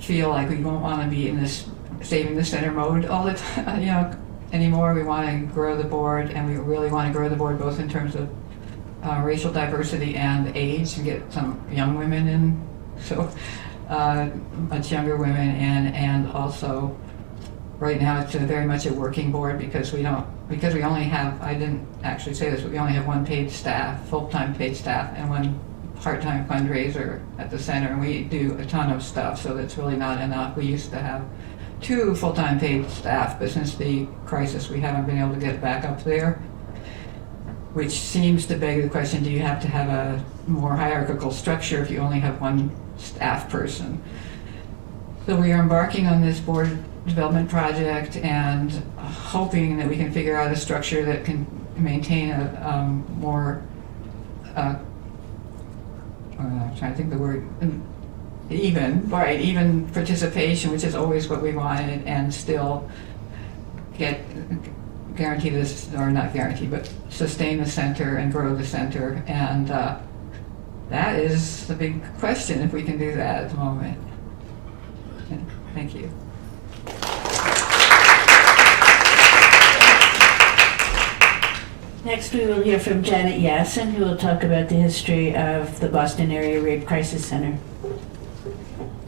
feel like we won't want to be in this saving the center mode all the time, anymore. We want to grow the board, and we really want to grow the board both in terms of racial diversity and age, and get some young women in, so much younger women, and also right now it's very much a working board because we only have, I didn't actually say this, but we only have one paid staff, full-time paid staff, and one part-time fundraiser at the center, and we do a ton of stuff, so that's really not enough. We used to have 2 full-time paid staff, but since the crisis, we haven't been able to get back up there, which seems to beg the question, do you have to have a more hierarchical structure if you only have 1 staff person? So we are embarking on this board development project and hoping that we can figure out a structure that can maintain a more, I'm trying to think the word, even participation, which is always what we wanted, and still guarantee this, or not guarantee, but sustain the center and grow the center. And that is the big question, if we can do that at the moment. Thank you. Next, we will hear from Janet Yassen, who will talk about the history of the Boston Area Rape Crisis Center.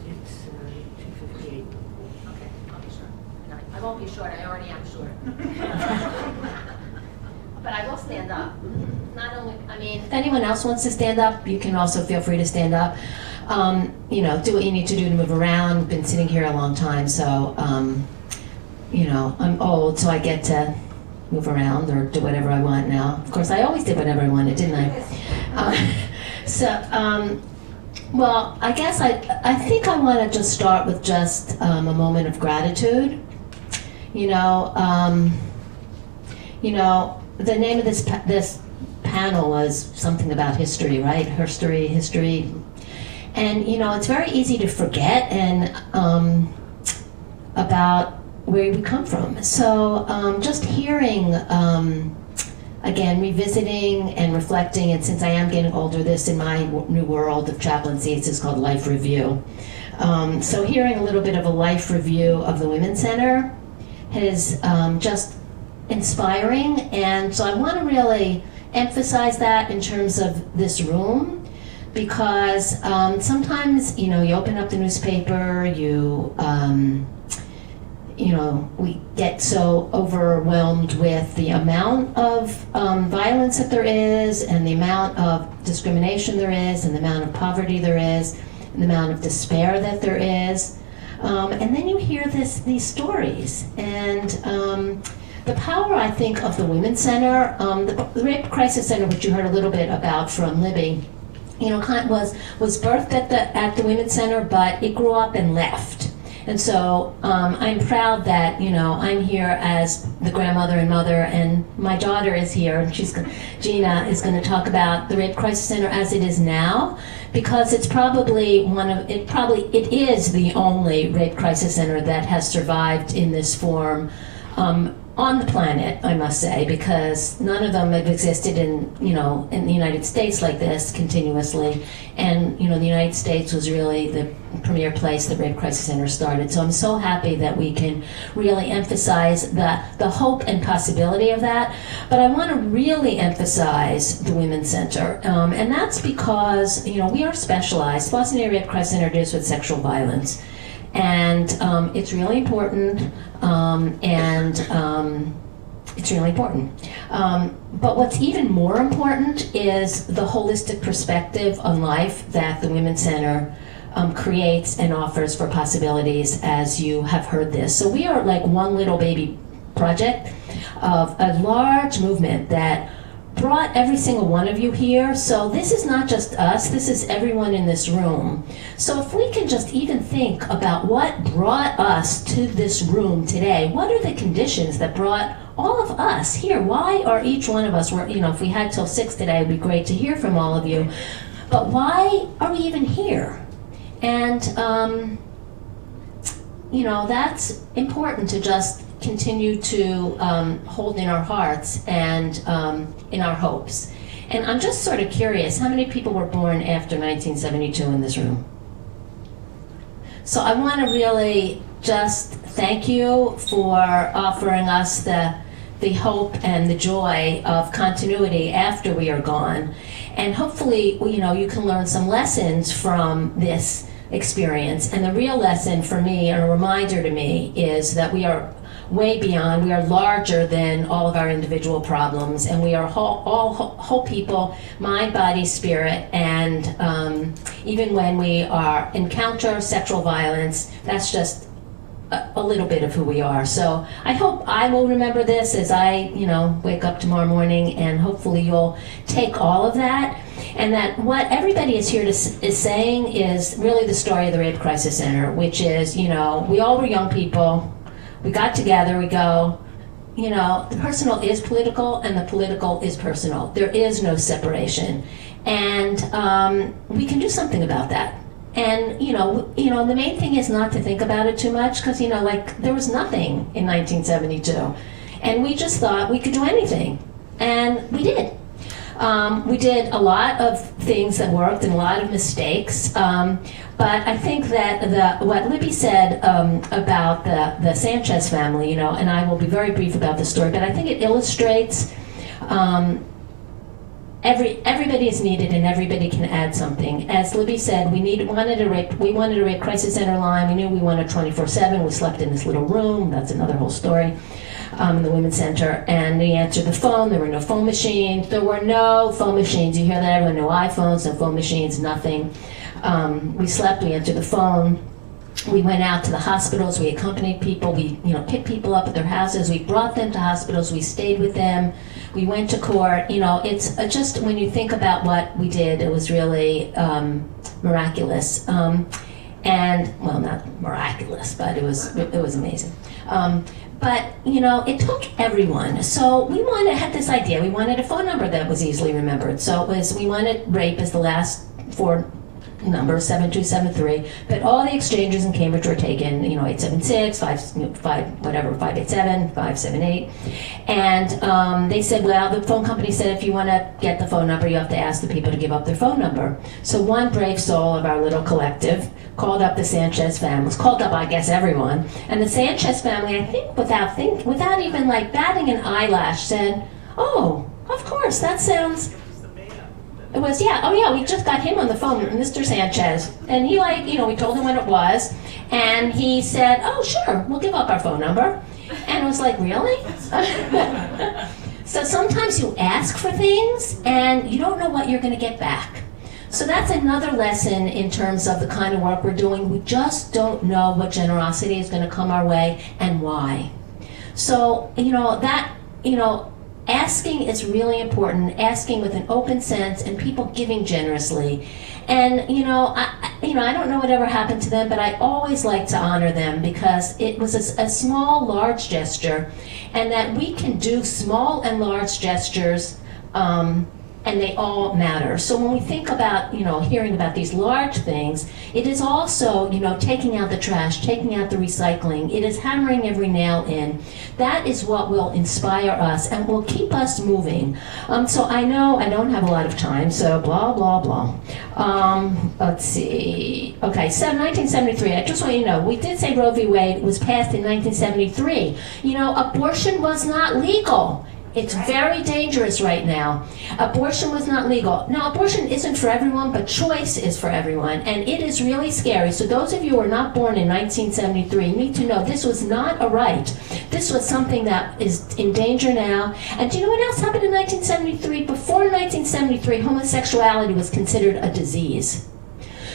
It's 2:58. Okay, I'll be short. No, I won't be short, I already am short. But I will stand up. Not only, I mean, if anyone else wants to stand up, you can also feel free to stand up. You know, do what you need to do to move around. Been sitting here a long time, so, you know, I'm old, so I get to move around or do whatever I want now. Of course, I always did whatever I wanted, didn't I? Well, I guess I think I want to just start with just a moment of gratitude. You know, the name of this panel was something about history, right? History. And, you know, it's very easy to forget and about where we come from. So just hearing, again, revisiting and reflecting, and since I am getting older, this in my new world of chaplaincy, it's just called Life Review. So hearing a little bit of a life review of the Women's Center is just inspiring, and so I want to really emphasize that in terms of this room, because sometimes, you know, you open up the newspaper, you know, we get so overwhelmed with the amount of violence that there is, and the amount of discrimination there is, and the amount of poverty there is, and the amount of despair that there is. And then you hear these stories, and the power, I think, of the Women's Center, the Rape Crisis Center, which you heard a little bit about from Libby, you know, was birthed at the Women's Center, but it grew up and left. And so I'm proud that, you know, I'm here as the grandmother and mother, and my daughter is here, and Gina is going to talk about the Rape Crisis Center as it is now, because it's probably it is the only rape crisis center that has survived in this form on the planet, I must say, because none of them have existed in the United States like this continuously. And, you know, the United States was really the premier place the Rape Crisis Center started. So I'm so happy that we can really emphasize the hope and possibility of that. But I want to really emphasize the Women's Center. And that's because, you know, we are specialized. Boston Area Rape Crisis Center deals with sexual violence. And it's really important, it's really important. But what's even more important is the holistic perspective on life that the Women's Center creates and offers for possibilities, as you have heard this. So we are like one little baby project of a large movement that brought every single one of you here. So this is not just us, this is everyone in this room. So if we can just even think about what brought us to this room today, what are the conditions that brought all of us here? Why are each one of us, you know, if we had till 6 today, it'd be great to hear from all of you, but why are we even here? And, you know, that's important to just continue to hold in our hearts and in our hopes. And I'm just sort of curious, how many people were born after 1972 in this room? So I want to really just thank you for offering us the hope and the joy of continuity after we are gone. And hopefully, you know, you can learn some lessons from this experience. And the real lesson for me, and a reminder to me, is that we are way beyond. We are larger than all of our individual problems, and we are whole people, mind, body, spirit, and even when we encounter sexual violence, that's just a little bit of who we are. So I hope I will remember this as I, wake up tomorrow morning, and hopefully you'll take all of that, and that what everybody is here is saying is really the story of the Rape Crisis Center, which is, we all were young people, we got together, we go, the personal is political and the political is personal. There is no separation, and we can do something about that. And the main thing is not to think about it too much, because there was nothing in 1972, and we just thought we could do anything, and we did. We did a lot of things that worked and a lot of mistakes, but I think that what Libby said about the Sanchez family, and I will be very brief about the story, but I think it illustrates. Everybody is needed, and everybody can add something. As Libby said, we wanted a rape crisis center line. We knew we wanted 24/7. We slept in this little room. That's another whole story. In the women's center, and we answered the phone. There were no phone machines. You hear that everyone? No iPhones, no phone machines, nothing. We slept. We answered the phone. We went out to the hospitals. We accompanied people. We picked people up at their houses. We brought them to hospitals. We stayed with them. We went to court. It's just, when you think about what we did, it was really miraculous. And well, not miraculous, but it was amazing. But it took everyone. So we had this idea. We wanted a phone number that was easily remembered. So we wanted rape as the last four number, 7273, but all the exchanges in Cambridge were taken, 876, 587, 578, and they said, well, the phone company said if you want to get the phone number, you have to ask the people to give up their phone number. So one brave soul of our little collective called up the Sanchez families, called up, I guess, everyone, and the Sanchez family, I think without even batting an eyelash, said, oh, of course, that sounds... It was, we just got him on the phone, Mr. Sanchez. And he we told him what it was. And he said, oh, sure, we'll give up our phone number. And it was like, really? So sometimes you ask for things and you don't know what you're going to get back. So that's another lesson in terms of the kind of work we're doing. We just don't know what generosity is going to come our way and why. So, asking is really important, asking with an open sense and people giving generously. And, I don't know whatever happened to them, but I always like to honor them because it was a small, large gesture, and that we can do small and large gestures, and they all matter. So when we think about, hearing about these large things, it is also, taking out the trash, taking out the recycling. It is hammering every nail in. That is what will inspire us and will keep us moving. So I know I don't have a lot of time, so blah, blah, blah. Let's see. Okay, so 1973, I just want you to know, we did say Roe v. Wade was passed in 1973. Abortion was not legal. It's very dangerous right now. Abortion was not legal. Now, abortion isn't for everyone, but choice is for everyone, and it is really scary. So those of you who were not born in 1973 need to know this was not a right. This was something that is in danger now. And do you know what else happened in 1973? Before 1973, homosexuality was considered a disease.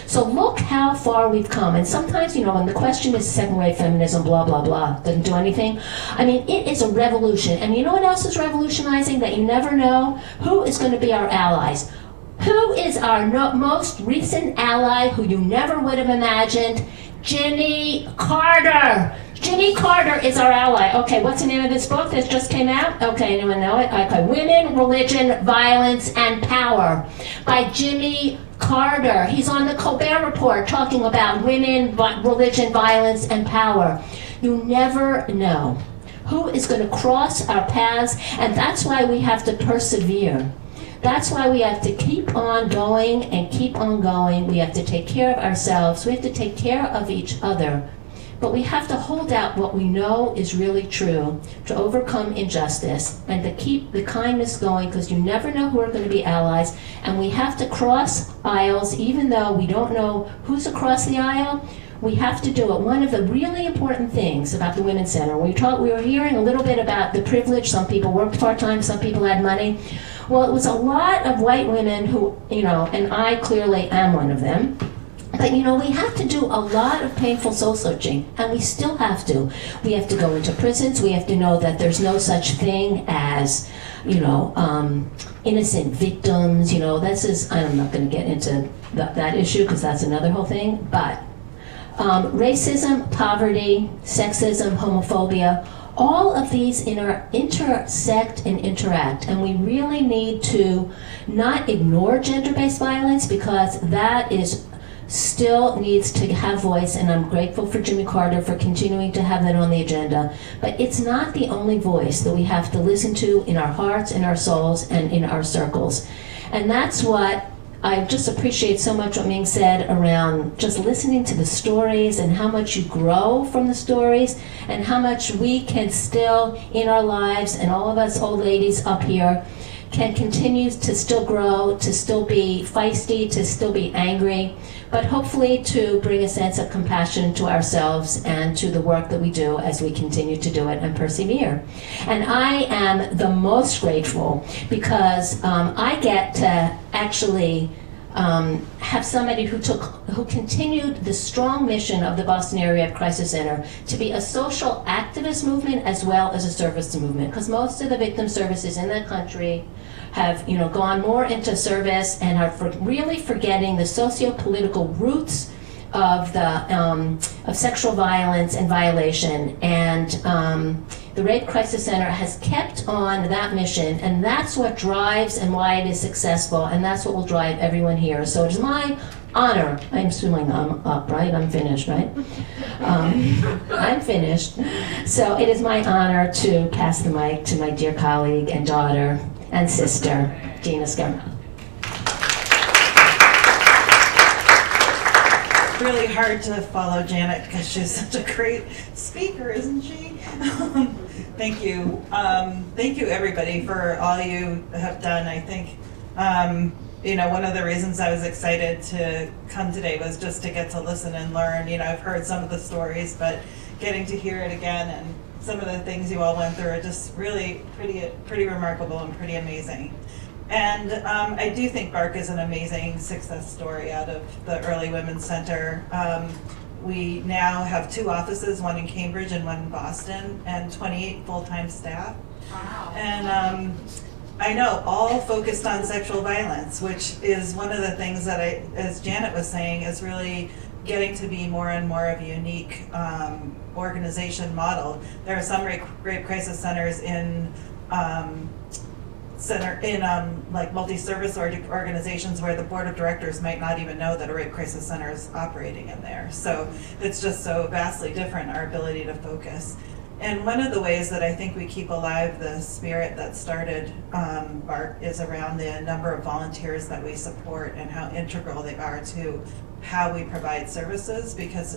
So look how far we've come. And sometimes, when the question is second wave feminism, blah, blah, blah, doesn't do anything. I mean, it is a revolution. And you know what else is revolutionizing that you never know? Who is going to be our allies? Who is our most recent ally who you never would have imagined? Jimmy Carter. Jimmy Carter is our ally. Okay, what's the name of this book that just came out? Okay, anyone know it? Okay, Women, Religion, Violence, and Power by Jimmy Carter. He's on the Colbert Report talking about women, religion, violence, and power. You never know who is going to cross our paths, and that's why we have to persevere. That's why we have to keep on going and keep on going. We have to take care of ourselves. We have to take care of each other. But we have to hold out what we know is really true to overcome injustice and to keep the kindness going, because you never know who are going to be allies. And we have to cross aisles, even though we don't know who's across the aisle. We have to do it. One of the really important things about the Women's Center, we were hearing a little bit about the privilege. Some people worked part-time, some people had money. Well, it was a lot of white women who, and I clearly am one of them. But we have to do a lot of painful soul searching, and we still have to. We have to go into prisons. We have to know that there's no such thing as, innocent victims. I'm not going to get into that issue because that's another whole thing. But racism, poverty, sexism, homophobia, all of these intersect and interact, and we really need to not ignore gender-based violence because that is still needs to have voice, and I'm grateful for Jimmy Carter for continuing to have that on the agenda. But it's not the only voice that we have to listen to in our hearts, in our souls, and in our circles. And that's what I just appreciate so much what being said around just listening to the stories and how much you grow from the stories and how much we can still in our lives, and all of us old ladies up here can continue to still grow, to still be feisty, to still be angry, but hopefully to bring a sense of compassion to ourselves and to the work that we do as we continue to do it and persevere. And I am the most grateful because I get to actually have somebody who continued the strong mission of the Boston Area Rape Crisis Center to be a social activist movement as well as a service movement, because most of the victim services in the country have gone more into service and are really forgetting the socio-political roots of of sexual violence and violation. And the Rape Crisis Center has kept on that mission, and that's what drives and why it is successful, and that's what will drive everyone here. So it is my honor. I'm assuming I'm up, right? I'm finished, right? I'm finished. So it is my honor to pass the mic to my dear colleague and daughter and sister, Gina Scaramella. Really hard to follow Janet because she's such a great speaker, isn't she? Thank you. Thank you, everybody, for all you have done. I think, one of the reasons I was excited to come today was just to get to listen and learn. I've heard some of the stories, but getting to hear it again and some of the things you all went through are just really pretty remarkable and pretty amazing. And I do think BARC is an amazing success story out of the Early Women's Center. We now have 2 offices, one in Cambridge and one in Boston, and 28 full-time staff. Wow. And I know, all focused on sexual violence, which is one of the things that as Janet was saying, is really getting to be more and more of a unique organization model. There are some rape crisis centers in like multi-service organizations where the board of directors might not even know that a rape crisis center is operating in there. So it's just so vastly different, our ability to focus. And one of the ways that I think we keep alive the spirit that started BARC is around the number of volunteers that we support and how integral they are to how we provide services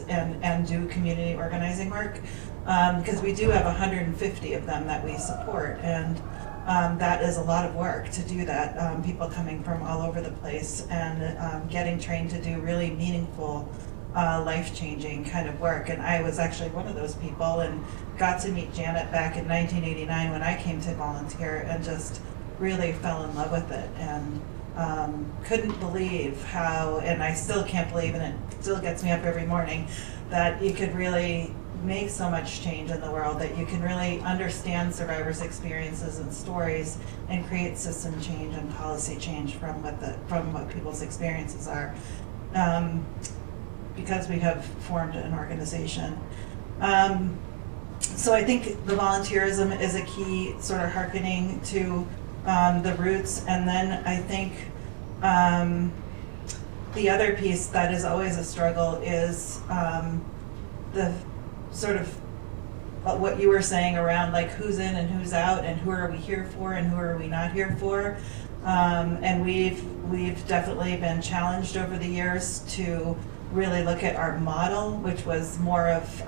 and do community organizing work. Because we do have 150 of them that we support, and that is a lot of work to do that. People coming from all over the place and getting trained to do really meaningful, life-changing kind of work. And I was actually one of those people and got to meet Janet back in 1989 when I came to volunteer and just really fell in love with it and couldn't believe how, and I still can't believe, and it still gets me up every morning, that you could really make so much change in the world, that you can really understand survivors' experiences and stories and create system change and policy change from what people's experiences are, because we have formed an organization. So I think the volunteerism is a key, sort of hearkening to the roots, and then I think the other piece that is always a struggle is the sort of what you were saying around like who's in and who's out and who are we here for and who are we not here for. And we've definitely been challenged over the years to really look at our model, which was more of,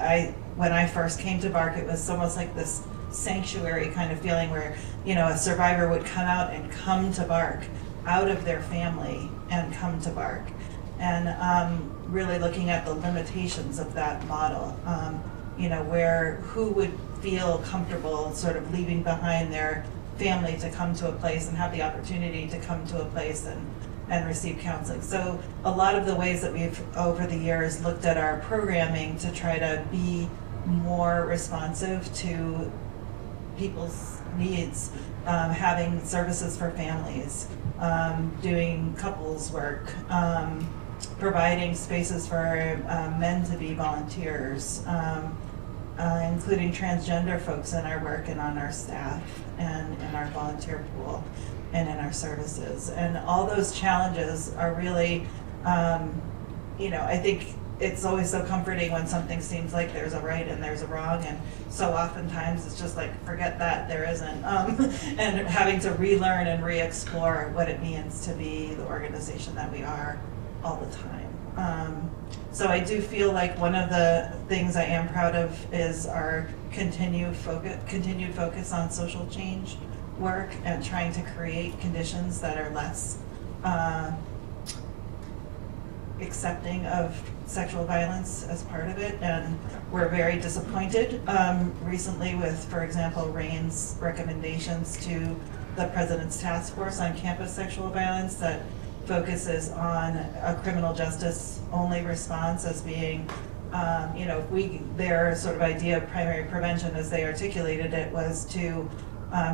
when I first came to BARC, it was almost like this sanctuary kind of feeling where, a survivor would come out and come to BARC out of their family and come to BARC. and really looking at the limitations of that model. You know, who would feel comfortable sort of leaving behind their family to come to a place and have the opportunity to come to a place and receive counseling. So a lot of the ways that we've over the years looked at our programming to try to be more responsive to people's needs, having services for families, doing couples work, providing spaces for men to be volunteers, including transgender folks in our work and on our staff and in our volunteer pool and in our services. And all those challenges are really, you know, I think it's always so comforting when something seems like there's a right and there's a wrong, and so oftentimes it's just like, forget that, there isn't. And having to relearn and re-explore what it means to be the organization that we are all the time. So I do feel like one of the things I am proud of is our continued focus on social change work and trying to create conditions that are less accepting of sexual violence as part of it. And we're very disappointed recently with, for example, RAIN's recommendations to the President's Task Force on Campus Sexual Violence that focuses on a criminal justice only response as being, you know, their sort of idea of primary prevention as they articulated it was to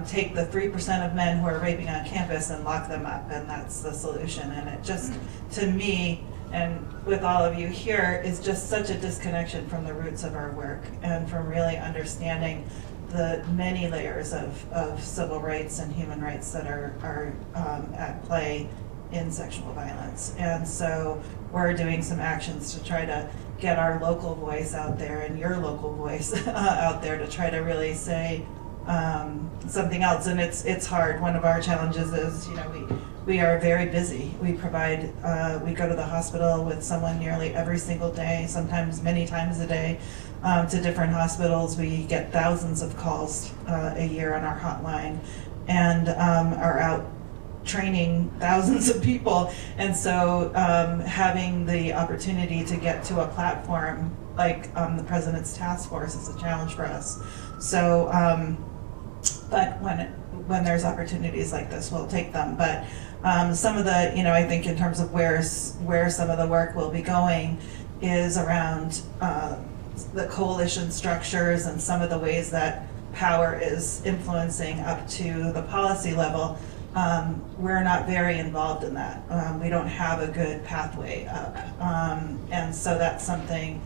take the 3% of men who are raping on campus and lock them up, and that's the solution. And it just, to me, and with all of you here, is just such a disconnection from the roots of our work and from really understanding the many layers of civil rights and human rights that are at play in sexual violence. And so we're doing some actions to try to get our local voice out there and your local voice out there to try to really say something else. And it's hard. One of our challenges is, you know, we are very busy. We provide, we go to the hospital with someone nearly every single day, sometimes many times a day, to different hospitals. We get thousands of calls a year on our hotline, and are out training thousands of people. And so having the opportunity to get to a platform like the President's Task Force is a challenge for us. So, but when there's opportunities like this, we'll take them. But some of the, you know, I think in terms of where some of the work will be going is around the coalition structures and some of the ways that power is influencing up to the policy level. We're not very involved in that. We don't have a good pathway up. And so that's something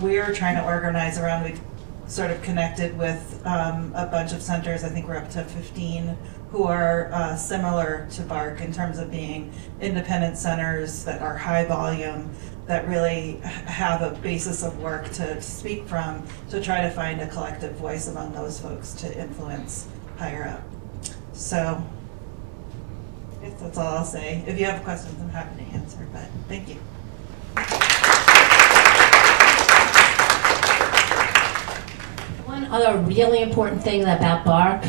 we're trying to organize around. We've sort of connected with a bunch of centers. I think we're up to 15 who are similar to BARC in terms of being independent centers that are high volume, that really have a basis of work to speak from, to try to find a collective voice among those folks to influence higher up. So I guess that's all I'll say. If you have questions, I'm happy to answer, but thank you. One other really important thing about BARC,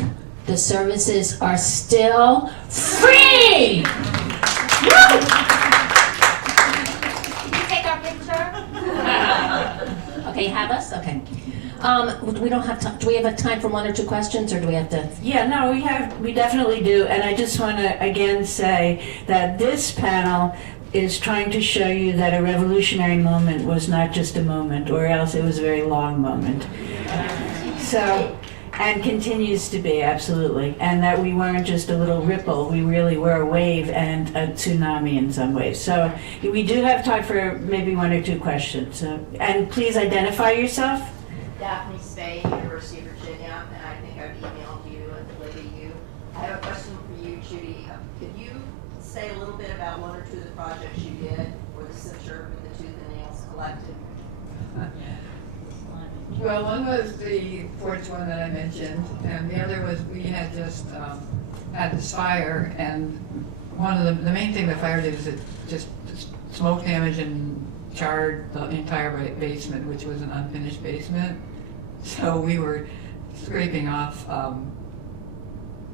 the services are still free! Woo! Can you take our picture? Okay, you have us? Okay. We don't have time. Do we have time for one or two questions, or do we have to? Yeah, no, we definitely do. And I just want to again say that this panel is trying to show you that a revolutionary moment was not just a moment, or else it was a very long moment. So, and continues to be, absolutely. And that we weren't just a little ripple, we really were a wave and a tsunami in some ways. So we do have time for maybe one or two questions. So, and please identify yourself. Daphne Spade, University of Virginia, and I think I've emailed you and Libby you. I have a question for you, Judy. Could you say a little bit about one or two of the projects you did for the Censure with the Tooth and Nails Collective? Well, one was the porch one that I mentioned, and the other was we had just had this fire, and one of the main thing the fire did is it just smoke damage and charred the entire basement, which was an unfinished basement. So we were scraping off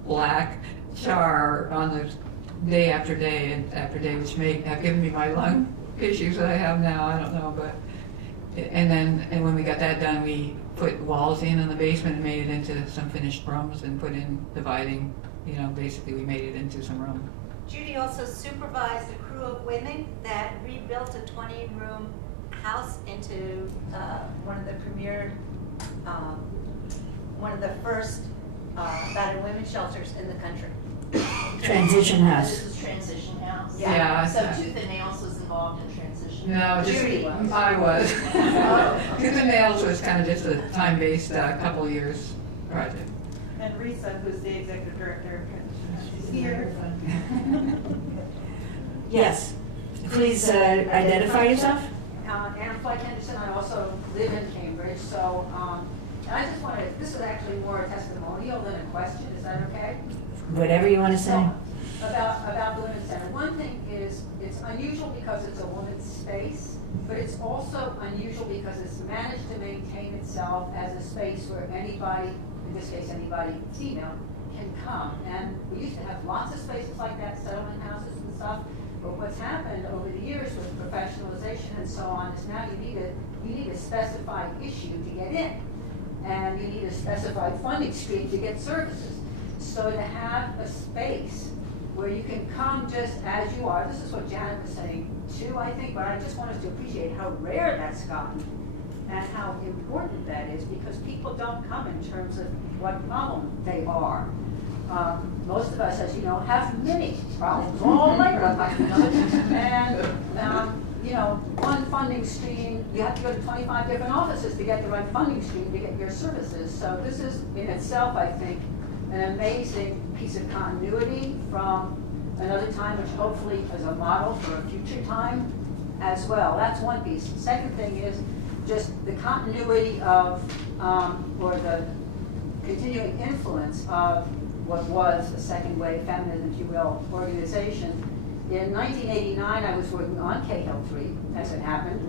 black char on the day after day, which may have given me my lung issues that I have now, I don't know, but, and when we got that done, we put walls in the basement and made it into some finished rooms and put in dividing, basically we made it into some room. Judy also supervised a crew of women that rebuilt a 20-room house into one of the premier, one of the first battered women's shelters in the country. Transition house. This is transition house. Yeah. So Tooth and Nails was involved in transition? No, just, Judy was. I was. Tooth and Nails was kind of just a time-based, couple years project. And Risa, who's the executive director of Transition, she's here. Yes. Please identify yourself. Anna Fleck Henderson, I also live in Cambridge, so, and I just wanted, this is actually more a testimonial than a question, is that okay? Whatever you want to say. So, about the Women's Center. One thing is, it's unusual because it's a woman's space, but it's also unusual because it's managed to maintain itself as a space where anybody, in this case anybody female, can come. And we used to have lots of spaces like that, settlement houses and stuff, but what's happened over the years with professionalization and so on is now you need a specified issue to get in. And you need a specified funding stream to get services. So to have a space where you can come just as you are, this is what Janet was saying too, I think, but I just want us to appreciate how rare that's gotten and how important that is, because people don't come in terms of what problem they are. Most of us, as you know, have many problems, all like and one funding stream, you have to go to 25 different offices to get the right funding stream to get your services. So this is in itself, I think, an amazing piece of continuity from another time, which hopefully is a model for a future time as well. That's one piece. The second thing is just the continuity of, or the continuing influence of what was a second wave feminine, if you will, organization. In 1989, I was working on Cahill 3, as it happened,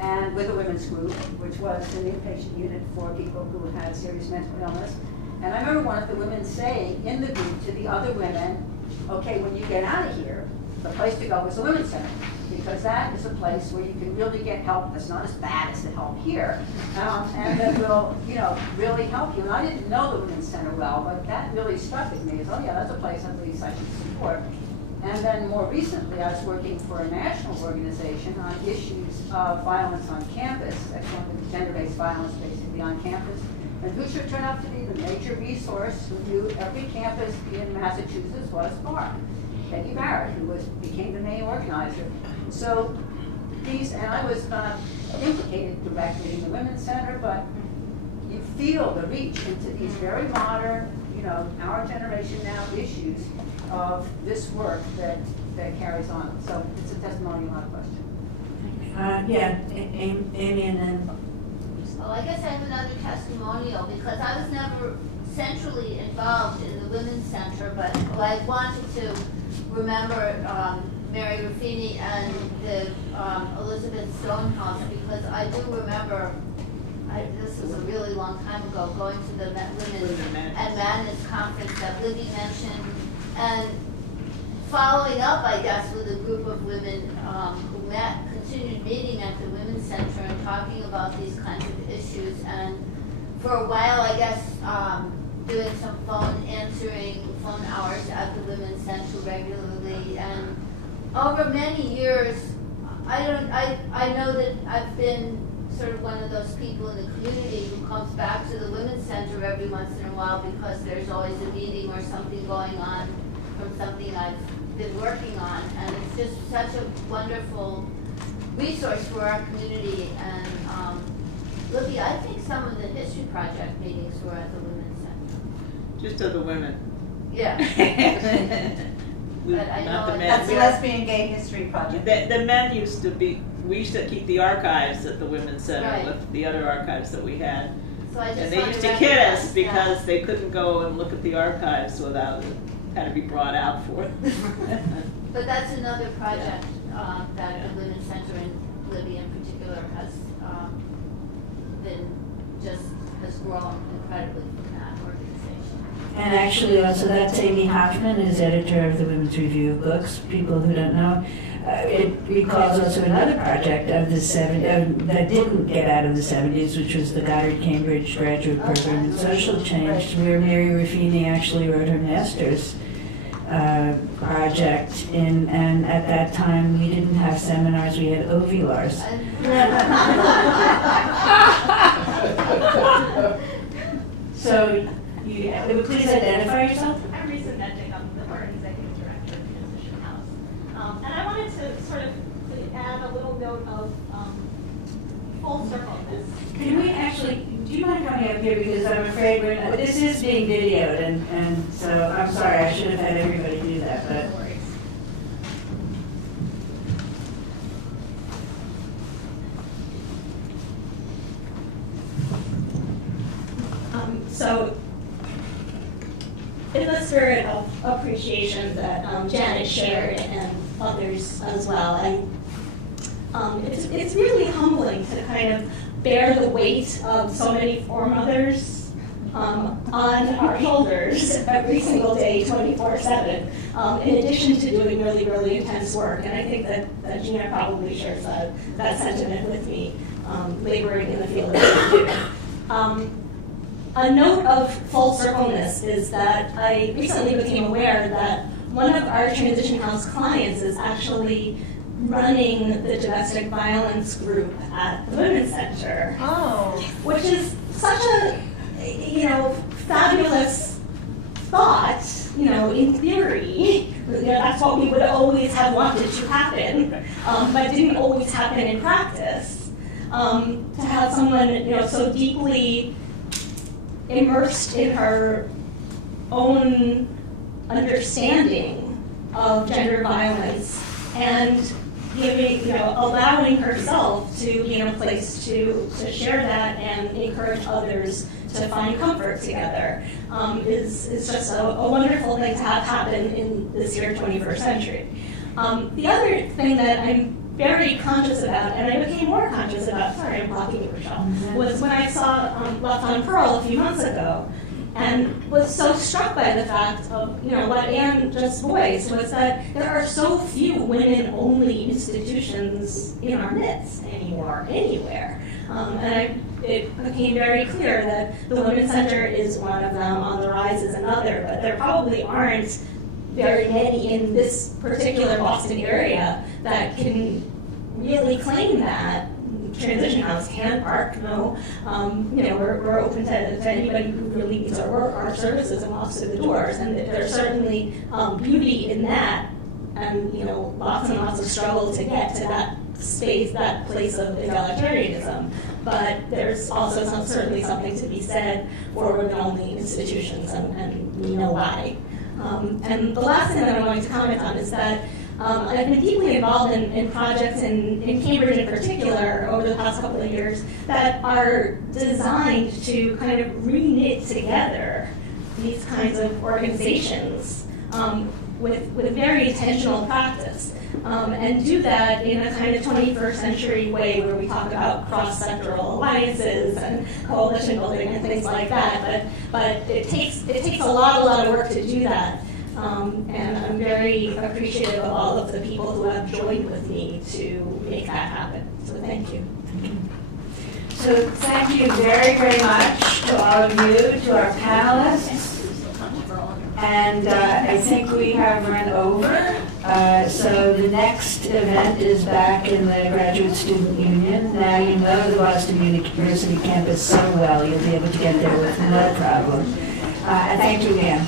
and with a women's group, which was an inpatient unit for people who had serious mental illness. And I remember one of the women saying in the group to the other women, okay, when you get out of here, the place to go is the Women's Center, because that is a place where you can really get help that's not as bad as the help here, and that will, really help you. And I didn't know the Women's Center well, but that really stuck with me as, oh yeah, that's a place at least I should support. And then more recently, I was working for a national organization on issues of violence on campus, gender-based violence basically on campus. And who should turn out to be the major resource who knew every campus in Massachusetts was Barr. Peggy Barrett, who became the main organizer. So and I was not implicated directly in the Women's Center, but you feel the reach into these very modern, our generation now issues of this work that carries on. So it's a testimonial, not a question. Yeah, Amy and then. Well, I guess I have another testimonial because I was never centrally involved in the Women's Center, but I wanted to remember Mary Ruffini and the Elizabeth Stonehouse, because I do remember, this was a really long time ago, going to the Women and Madness Conference that Libby mentioned, and following up, I guess, with a group of women who continued meeting at the Women's Center and talking about these kinds of issues. And for a while, I guess, doing some answering phone hours at the Women's Center regularly. And over many years, I know that I've been sort of one of those people in the community who comes back to the Women's Center every once in a while because there's always a meeting or something going on from something I've been working on. And it's just such a wonderful resource for our community. And Libby, I think some of the History Project meetings were at the Women's Center. Just of the women. Yeah. But I Not know the men. That's the Lesbian Gay History Project. The men used to be, we used to keep the archives at the Women's Center Right. with the other archives that we had. So I just And they wanted used to to kid us recognize because that. they couldn't go and look at the archives without it, had to be brought out for it. But that's another project that the Women's Center and Libby in particular has has grown incredibly from that organization. And actually, also that's Amy Hoffman, is editor of the Women's Review of Books. People who don't know, it recalls also another project of the that didn't get out of the 70s, which was the Goddard Cambridge Graduate Program in Social Change, where Mary Ruffini actually wrote her master's project in, and at that time we didn't have seminars, we had ovulars. So, please identify yourself. I'm Risa Medjic, I'm the art executive director of Transition House. And I wanted to sort of add a little note of full circleness. Can we actually, do you mind coming up here, because I'm afraid this is being videoed, and so I'm sorry, I should have had everybody do that, but. No worries. So, in the spirit of appreciation that Janet shared and others as well, it's really humbling to kind of bear the weight of so many foremothers on our shoulders every single day, 24/7, in addition to doing really, really intense work. And I think that Gina probably shares that sentiment with me, laboring in the field that we do. A note of full circleness is that I recently became aware that one of our Transition House clients is actually running the domestic violence group at the Women's Center. Oh. Which is such a, fabulous thought, in theory. That's what we would always have wanted to happen, but didn't always happen in practice. To have someone, so deeply immersed in her own understanding of gender violence and allowing herself to be in a place to share that and encourage others to find comfort together is just a wonderful thing to have happen in this year, 21st century. The other thing that I'm very conscious about, and I became more conscious about, sorry, I'm blocking you, Rochelle, was when I saw Left on Pearl a few months ago, and was so struck by the fact of, what Anne just voiced, was that there are so few women-only institutions in our midst anymore, anywhere. It became very clear that the Women's Center is one of them, On the Rise is another, but there probably aren't very many in this particular Boston area that can really claim that. Transition House can, Park, no. We're open to anybody who really needs our services and walks through the doors. And there's certainly beauty in that, and lots and lots of struggle to get to that space, that place of egalitarianism. But there's also certainly something to be said for women-only institutions, and we know why. And the last thing that I'm going to comment on is that I've been deeply involved in projects in Cambridge in particular over the past couple of years that are designed to kind of re-knit together these kinds of organizations with very intentional practice. And do that in a kind of 21st century way where we talk about cross-sectoral alliances and coalition building and things like that. But it takes a lot of work to do that. And I'm very appreciative of all of the people who have joined with me to make that happen. So thank you. So thank you very, very much to all of you, to our panelists. And I think we have run over. So the next event is back in the Graduate Student Union. Now you know the Boston University campus so well, you'll be able to get there with no problem. And thank you again.